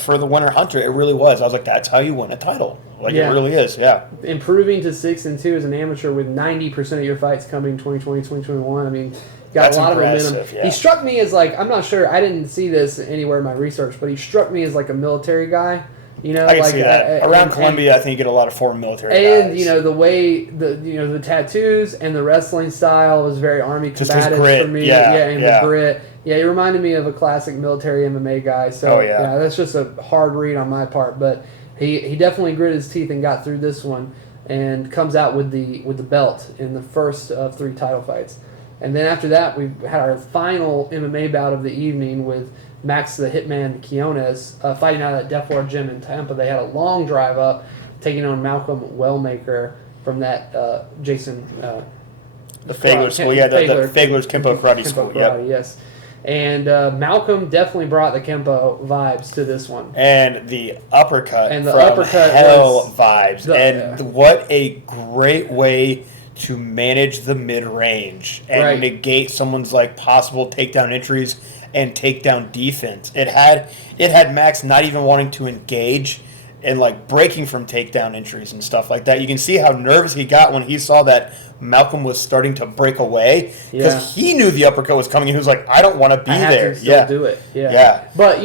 for the winner, Hunter. It really was. I was like, that's how you win a title. It really is, yeah. Improving to 6-2 as an amateur with 90% of your fights coming 2020, 2021. I mean, got a lot of momentum. Yeah. He struck me as I'm not sure, I didn't see this anywhere in my research, but he struck me as a military guy. I can see that. Around Columbia, I think you get a lot of former military guys. And, the way, the tattoos and the wrestling style was very Army combative for me. The grit. Yeah, he reminded me of a classic military MMA guy. So, that's just a hard read on my part. But he definitely gritted his teeth and got through this one and comes out with the belt in the first of 3 title fights. And then after that, we had our final MMA bout of the evening with Max the Hitman Quinones fighting out at Def Floor Gym in Tampa. They had a long drive up, taking on Malcolm Wellmaker from that Jason... the Fagler School, the Fagler's Kempo Karate School. Yes. And Malcolm definitely brought the Kempo vibes to this one. And the uppercut hell vibes. What a great way to manage the mid-range and negate someone's possible takedown entries and takedown defense. It had Max not even wanting to engage and breaking from takedown entries and stuff like that. You can see how nervous he got when he saw that Malcolm was starting to break away because he knew the uppercut was coming. He was like, I don't want to be there. Do it. Yeah. But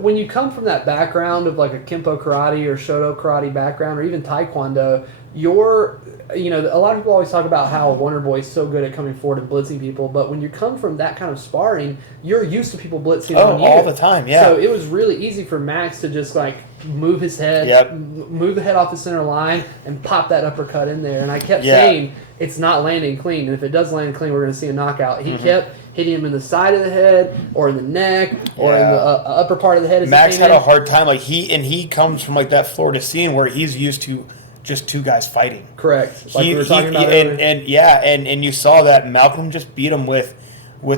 when you come from that background of a Kempo karate or Shoto karate background or even Taekwondo, a lot of people always talk about how Wonder Boy is so good at coming forward and blitzing people, but when you come from that kind of sparring, you're used to people blitzing on you. All the time, yeah. So it was really easy for Max to just like move his head, move the head off the center line, and pop that uppercut in there. And I kept saying it's not landing clean, and if it does land clean, we're going to see a knockout. He kept hitting him in the side of the head, or in the neck, or in the upper part of the head. As Max had a hard time, like he comes from like that Florida scene where he's used to just two guys fighting. Correct. Like we were talking about earlier. And you saw that Malcolm just beat him with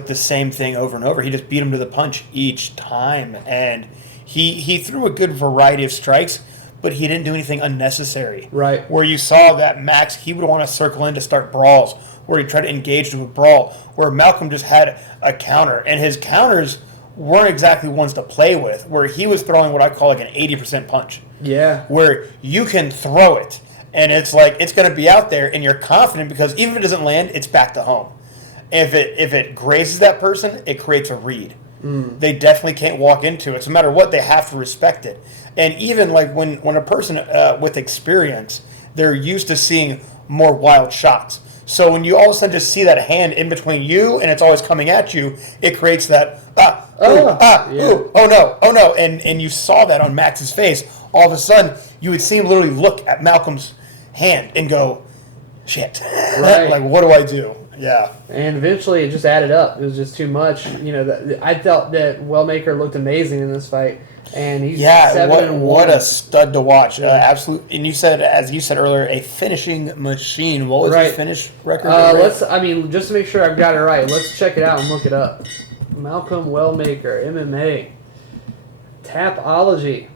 the same thing over and over. He just beat him to the punch each time, and he threw a good variety of strikes, but he didn't do anything unnecessary. Right. Where you saw that Max, he would want to circle in to start brawls, where he tried to engage to a brawl, where Malcolm just had a counter, and his counters weren't exactly ones to play with, where he was throwing what I call like an 80% punch. Yeah. Where you can throw it, and it's like it's going to be out there, and you're confident because even if it doesn't land, it's back to home. If it grazes that person, it creates a read. They definitely can't walk into it. So no matter what, they have to respect it. And even like when a person with experience, they're used to seeing more wild shots. So when you all of a sudden just see that hand in between you and it's always coming at you, it creates that oh no, and you saw that on Max's face. All of a sudden, you would see him literally look at Malcolm's hand and go, "Shit, right. Like what do I do?" Yeah. And eventually, it just added up. It was just too much. I felt that Wellmaker looked amazing in this fight, and he's 7-1. What a stud to watch! Absolutely. And you said, as you said earlier, a finishing machine. What was his finish record? Just to make sure I've got it right, let's check it out and look it up. Malcolm Wellmaker, MMA, Tapology.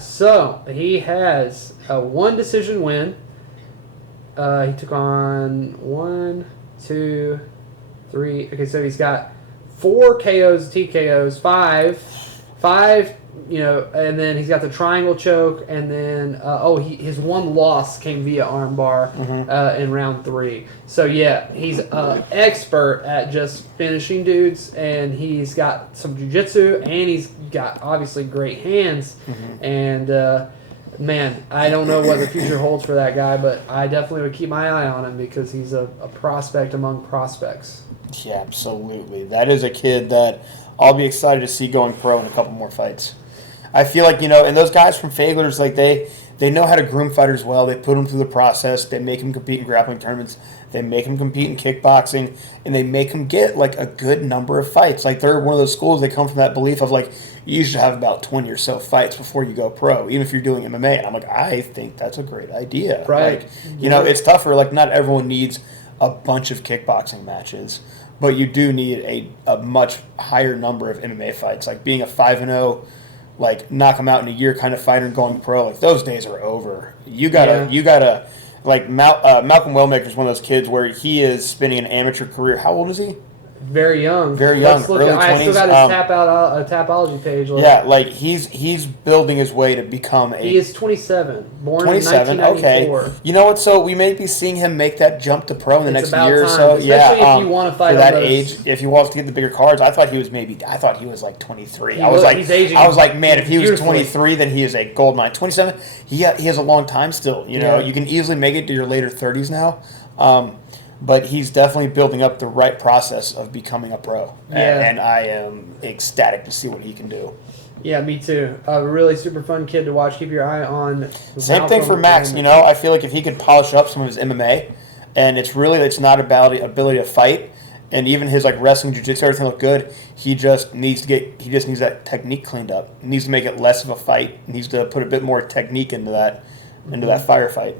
So he has a 1 decision win. He took on 1, 2, 3. Okay, so he's got 4 KOs, TKOs, 5, and then he's got the triangle choke, and then his one loss came via armbar in round 3. So yeah, he's an expert at just finishing dudes, and he's got some jiu-jitsu, and he's got obviously great hands, and man, I don't know what the future holds for that guy, but I definitely would keep my eye on him because he's a prospect among prospects. Yeah, absolutely. That is a kid that I'll be excited to see going pro in a couple more fights. I feel like, and those guys from Fagler's, like they know how to groom fighters well. They put them through the process. They make them compete in grappling tournaments. They make them compete in kickboxing, and they make them get like a good number of fights. Like they're one of those schools. They come from that belief of like you should have about 20 or so fights before you go pro, even if you're doing MMA. And I'm like, I think that's a great idea. Right. Like, it's tougher. Like not everyone needs a bunch of kickboxing matches, but you do need a much higher number of MMA fights. Like being a 5-0. Like knock them out in a year kind of fighter and going pro, like those days are over. You gotta like Malcolm Wellmaker is one of those kids where he is spending an amateur career. How old is he? Very young. Early 20s. I still got his Tapology page. Yeah, like he's building his way to become a... He is 27, born in 1994. Okay. You know what? So we may be seeing him make that jump to pro in the next year or so. Especially if you want to fight for that age. If he wants to get the bigger cards, I thought he was like 23. He's aging. I was like, man, if he was 23, then he is a gold mine. 27, he has a long time still. You can easily make it to your later 30s now. But he's definitely building up the right process of becoming a pro. Yeah. And I am ecstatic to see what he can do. Yeah, me too. A really super fun kid to watch. Keep your eye on. Same thing for Max. I feel like if he could polish up some of his MMA, and it's not about ability to fight, and even his like wrestling, jiu-jitsu, everything look good. He just needs that technique cleaned up. He needs to make it less of a fight. He needs to put a bit more technique into that firefight.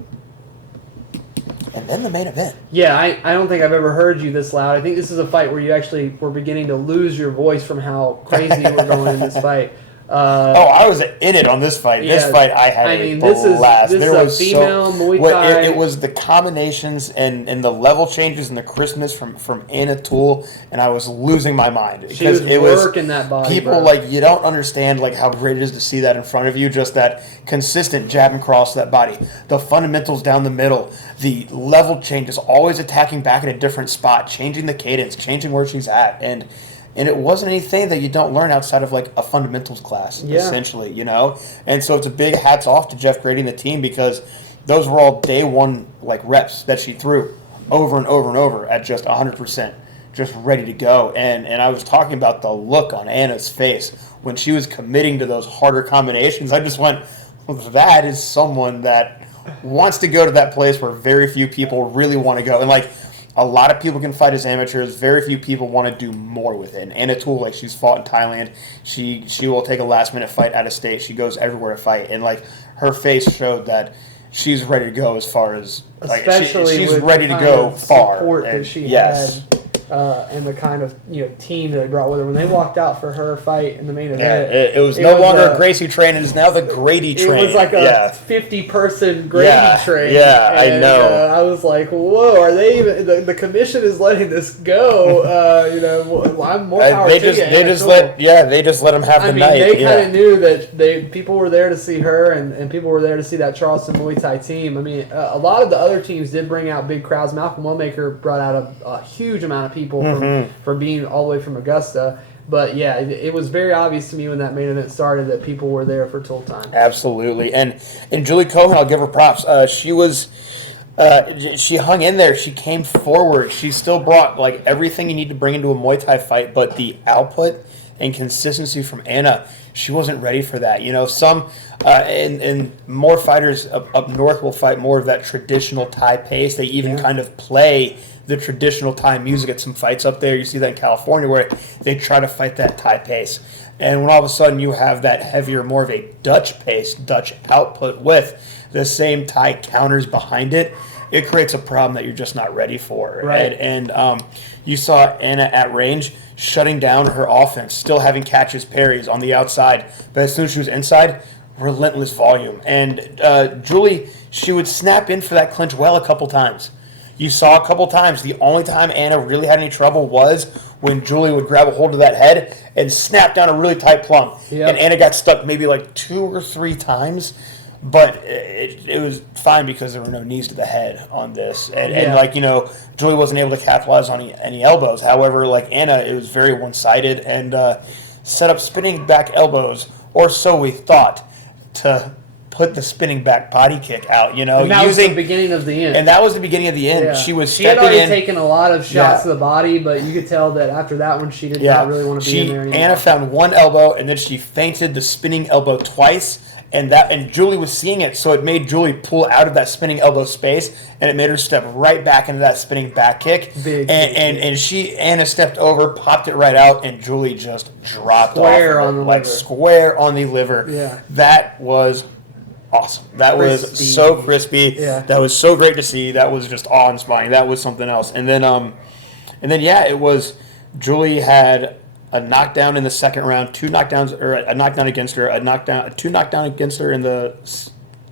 And then the main event. Yeah, I don't think I've ever heard you this loud. I think this is a fight where you actually were beginning to lose your voice from how crazy you were going in this fight. I was in it on this fight. This fight, I had a blast. This is a female Muay Thai. It was the combinations and the level changes and the crispness from Anna Toole, and I was losing my mind. Because it was working that body. People, you don't understand, how great it is to see that in front of you, just that consistent jab and cross to that body. The fundamentals down the middle, the level changes, always attacking back at a different spot, changing the cadence, changing where she's at, and And it wasn't anything that you don't learn outside of like a fundamentals class, essentially, you know? And so it's a big hats off to Jeff Grady and the team because those were all day one like reps that she threw over and over and over at just 100%, just ready to go. And I was talking about the look on Anna's face when she was committing to those harder combinations. I just went, well, that is someone that wants to go to that place where very few people really want to go. And like, a lot of people can fight as amateurs. Very few people want to do more with it. And Anna Toole, like she's fought in Thailand. She will take a last minute fight out of state. She goes everywhere to fight, and like her face showed that she's ready to go as far as like she's ready to go far. Support that she had. And the kind of team that they brought with her when they walked out for her fight in the main event. Yeah, it was no longer a Gracie train; it is now the Grady train. It was like a 50-person Grady train. Yeah, and, I know. I was like, "Whoa! Are they even? The commission is letting this go? I'm more power to you." They just let them have the night. They kind of knew that people were there to see her, and people were there to see that Charleston Muay Thai team. I mean, a lot of the other teams did bring out big crowds. Malcolm Wellmaker brought out a huge amount of people from being all the way from Augusta. But yeah, it was very obvious to me when that main event started that people were there for Tool Time. Absolutely. And Julie Cohen, I'll give her props. She hung in there. She came forward. She still brought like everything you need to bring into a Muay Thai fight, but the output and consistency from Anna, she wasn't ready for that. Some and more fighters up north will fight more of that traditional Thai pace. They even kind of play the traditional Thai music at some fights up there. You see that in California where they try to fight that Thai pace. And when all of a sudden you have that heavier, more of a Dutch pace, Dutch output with the same Thai counters behind it, it creates a problem that you're just not ready for. Right. And you saw Anna at range shutting down her offense, still having catches, parries on the outside. But as soon as she was inside, relentless volume. And Julie, she would snap in for that clinch well a couple times. You saw a couple times. The only time Anna really had any trouble was when Julie would grab a hold of that head and snap down a really tight plum. Yep. And Anna got stuck maybe like 2 or 3 times. But it was fine because there were no knees to the head on this. And like, Julie wasn't able to capitalize on any elbows. However, like Anna, it was very one-sided and set up spinning back elbows, or so we thought, to put the spinning back body kick out, And that was the beginning of the end. And that was the beginning of the end. Yeah. She had already taken a lot of shots to the body, but you could tell that after that one, she did not really want to be in there anymore. Anna found one elbow, and then she feinted the spinning elbow twice. And Julie was seeing it, so it made Julie pull out of that spinning elbow space, and it made her step right back into that spinning back kick. Anna stepped over, popped it right out, and Julie just dropped square on the liver. Yeah, that was awesome. That was so crispy. Yeah, that was so great to see. That was just awe-inspiring. That was something else. And then it was Julie had a knockdown in the second round, 2 knockdowns, or a knockdown against her, 2 knockdown against her in the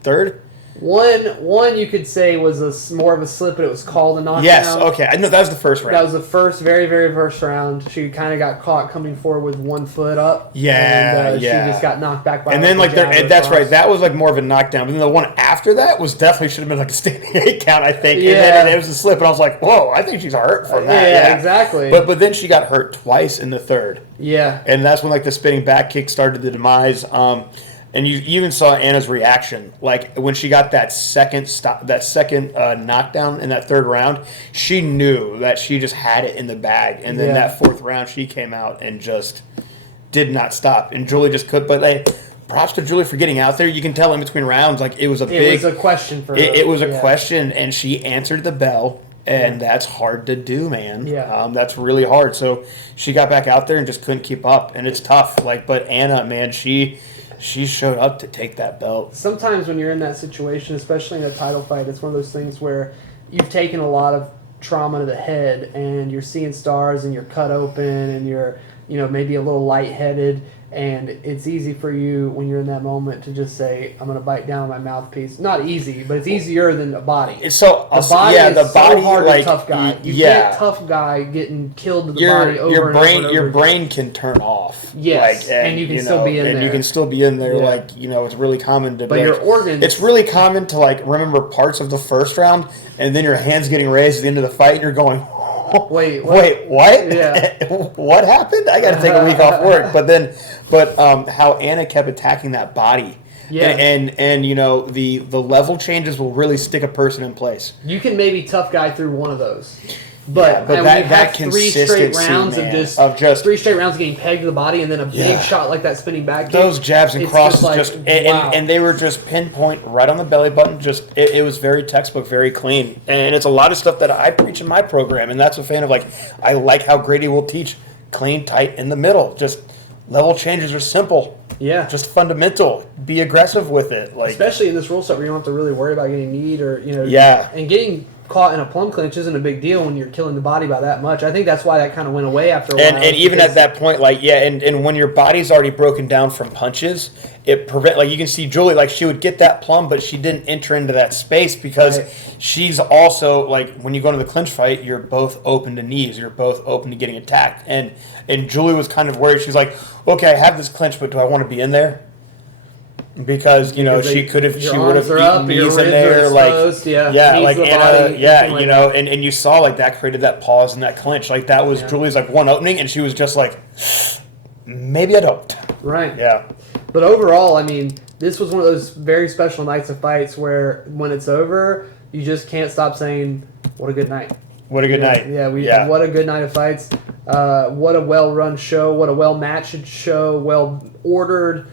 third. One you could say was more of a slip, but it was called a knockdown. Yes, okay. I know that was the first round. That was the first, very, very first round. She kind of got caught coming forward with 1 foot up. Yeah, She just got knocked back by. And then that's right. That was like more of a knockdown. But then the one after that was definitely should have been like a standing 8 count, I think. Yeah. And then it was a slip, and I was like, whoa, I think she's hurt from that. Yeah, exactly. But then she got hurt twice in the third. Yeah. And that's when like the spinning back kick started the demise. And you even saw Anna's reaction, like when she got that second knockdown in that third round. She knew that she just had it in the bag, and then that 4th round, she came out and just did not stop. And Julie just could. But props to Julie for getting out there. You can tell in between rounds, like it was a question for her. It was a question, and she answered the bell. And that's hard to do, man. Yeah. That's really hard. So she got back out there and just couldn't keep up, and it's tough. But Anna, man, she showed up to take that belt. Sometimes when you're in that situation, especially in a title fight, it's one of those things where you've taken a lot of trauma to the head and you're seeing stars and you're cut open and you're, maybe a little lightheaded. And it's easy for you when you're in that moment to just say, I'm going to bite down my mouthpiece. Not easy, but it's easier than a body. So the body is so hard to tough guy. You get tough guy getting killed to the body over and over. Your brain can turn off. Yes, and you can still be in there. And you can still be in there. Yeah. It's really common to. But your organs. It's really common to remember parts of the first round, and then your hands getting raised at the end of the fight, and you're going, Wait, what? Yeah. What happened? I got to take a week off work. But how Anna kept attacking that body. Yeah. And you know, the level changes will really stick a person in place. You can maybe tough guy through one of those. But that three straight rounds of just 3 straight rounds of getting pegged to the body and then a big shot like that spinning back kick. Those jabs and crosses and they were just pinpoint right on the belly button. Just it was very textbook, very clean. And it's a lot of stuff that I preach in my program, and that's a fan of. Like, I like how Grady will teach clean, tight, in the middle. Just level changes are simple. Yeah. Just fundamental. Be aggressive with it. Like, especially in this rule set where you don't have to really worry about getting kneed or, you know. Yeah. And getting caught in a plum clinch isn't a big deal when you're killing the body by that much. I think that's why that kind of went away after a while. And even at that point, like, and when your body's already broken down from punches, it like, you can see Julie, like, she would get that plum, but she didn't enter into that space because she's also, like, when you go into the clinch fight, you're both open to knees. You're both open to getting attacked. And Julie was kind of worried. She's like, okay, I have this clinch, but do I want to be in there? Because, you know, she would have eaten knees in there, like, like Anna, you know, and you saw, like, that created that pause and that clinch. Like, that was Julie's, like, one opening, and she was just like, maybe I don't. Right. Yeah. But overall, I mean, this was one of those very special nights of fights where when it's over, you just can't stop saying, what a good night. What a good night. Yeah, what a good night of fights. What a well-run show. What a well-matched show. Well-ordered.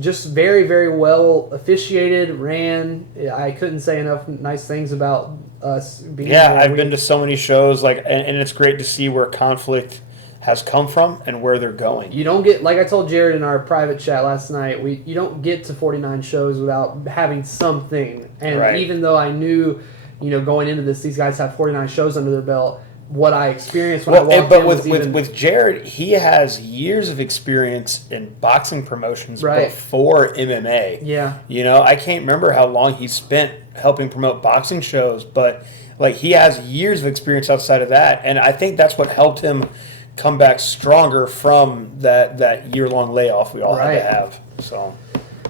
Just very, very well officiated, ran. I couldn't say enough nice things about us being there. I've been to so many shows, like, and it's great to see where conflict has come from and where they're going. You don't get, like I told Jared in our private chat last night, you don't get to 49 shows without having something. And even though I knew, you know, going into this, these guys have 49 shows under their belt, what I experienced when I walked in with Jared, he has years of experience in boxing promotions before MMA. Yeah. You know, I can't remember how long he spent helping promote boxing shows, but, like, he has years of experience outside of that, and I think that's what helped him come back stronger from that year-long layoff we all had to have. So.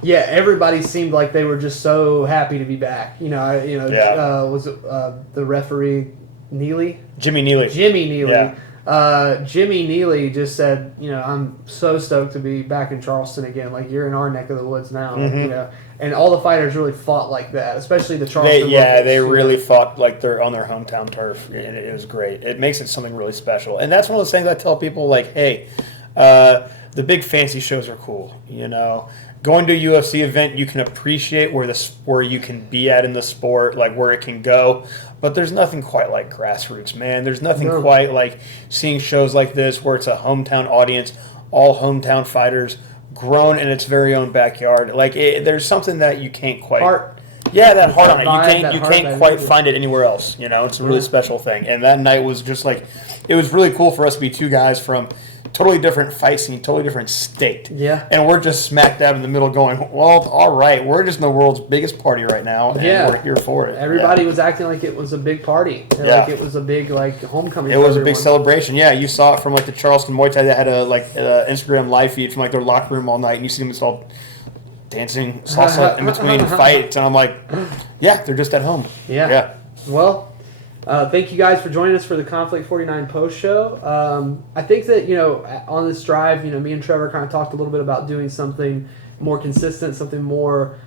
Yeah, everybody seemed like they were just so happy to be back. Was it the referee Neely? Jimmy Neely. Yeah. Jimmy Neely just said, you know, I'm so stoked to be back in Charleston again. Like, you're in our neck of the woods now. You know, and all the fighters really fought like that, especially the Charleston. They really fought like they're on their hometown turf, and it was great. It makes it something really special, and that's one of those things I tell people, like, hey, the big fancy shows are cool. You know, going to a UFC event, you can appreciate where you can be at in the sport, like where it can go. But there's nothing quite like grassroots, man. There's nothing quite like seeing shows like this where it's a hometown audience, all hometown fighters, grown in its very own backyard. Like, there's something that you can't quite... that heart on it. You can't quite find it anywhere else. You know, it's a really special thing. And that night was just like... It was really cool for us to be two guys from totally different fight scene, totally different state. Yeah. And we're just smack dab in the middle going, well, all right, we're just in the world's biggest party right now, and we're here for it. Everybody was acting like it was a big party. Like it was a big, like, homecoming. It was a big celebration. Yeah, you saw it from, like, the Charleston Muay Thai that had a, like, Instagram live feed from, like, their locker room all night, and you see them just all dancing salsa in between fights, and I'm like, yeah, they're just at home. Yeah. Well... thank you guys for joining us for the Conflict 49 post show. I think that, you know, on this drive, you know, me and Trevor kind of talked a little bit about doing something more consistent, something more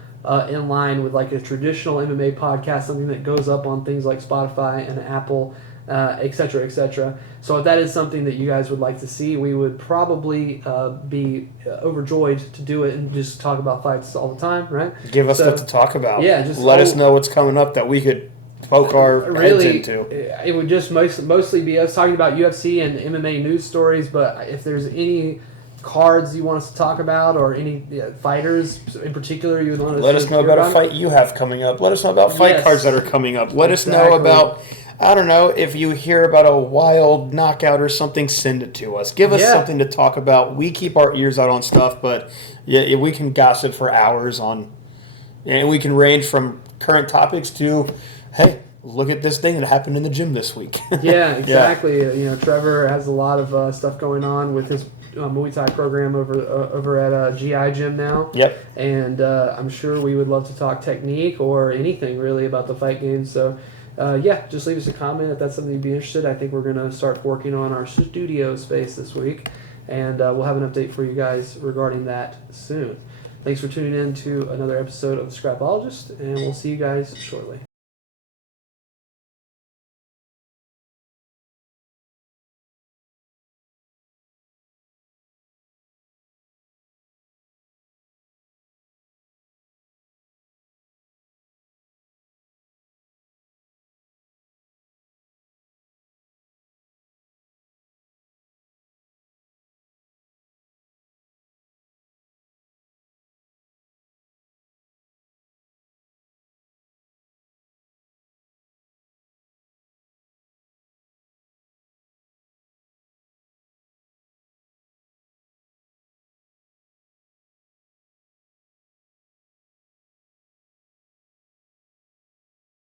in line with like a traditional MMA podcast, something that goes up on things like Spotify and Apple, et cetera, et cetera. So if that is something that you guys would like to see, we would probably be overjoyed to do it and just talk about fights all the time, right? Give us stuff to talk about. Yeah, just let us know what's coming up that we could poke our heads into. It would just mostly be us talking about UFC and MMA news stories, but if there's any cards you want us to talk about or any fighters in particular you would want to let us know about a fight you have coming up. Let us know about fight cards that are coming up. Let us know about, I don't know, if you hear about a wild knockout or something, send it to us. Give us something to talk about. We keep our ears out on stuff, but we can gossip for hours on, and we can range from current topics to, hey, look at this thing that happened in the gym this week. Yeah, exactly. You know, Trevor has a lot of stuff going on with his Muay Thai program over at GI Gym now. Yep. And I'm sure we would love to talk technique or anything really about the fight game. So yeah, just leave us a comment if that's something you'd be interested. I think we're going to start working on our studio space this week, and we'll have an update for you guys regarding that soon. Thanks for tuning in to another episode of The Scrapologist, and we'll see you guys shortly.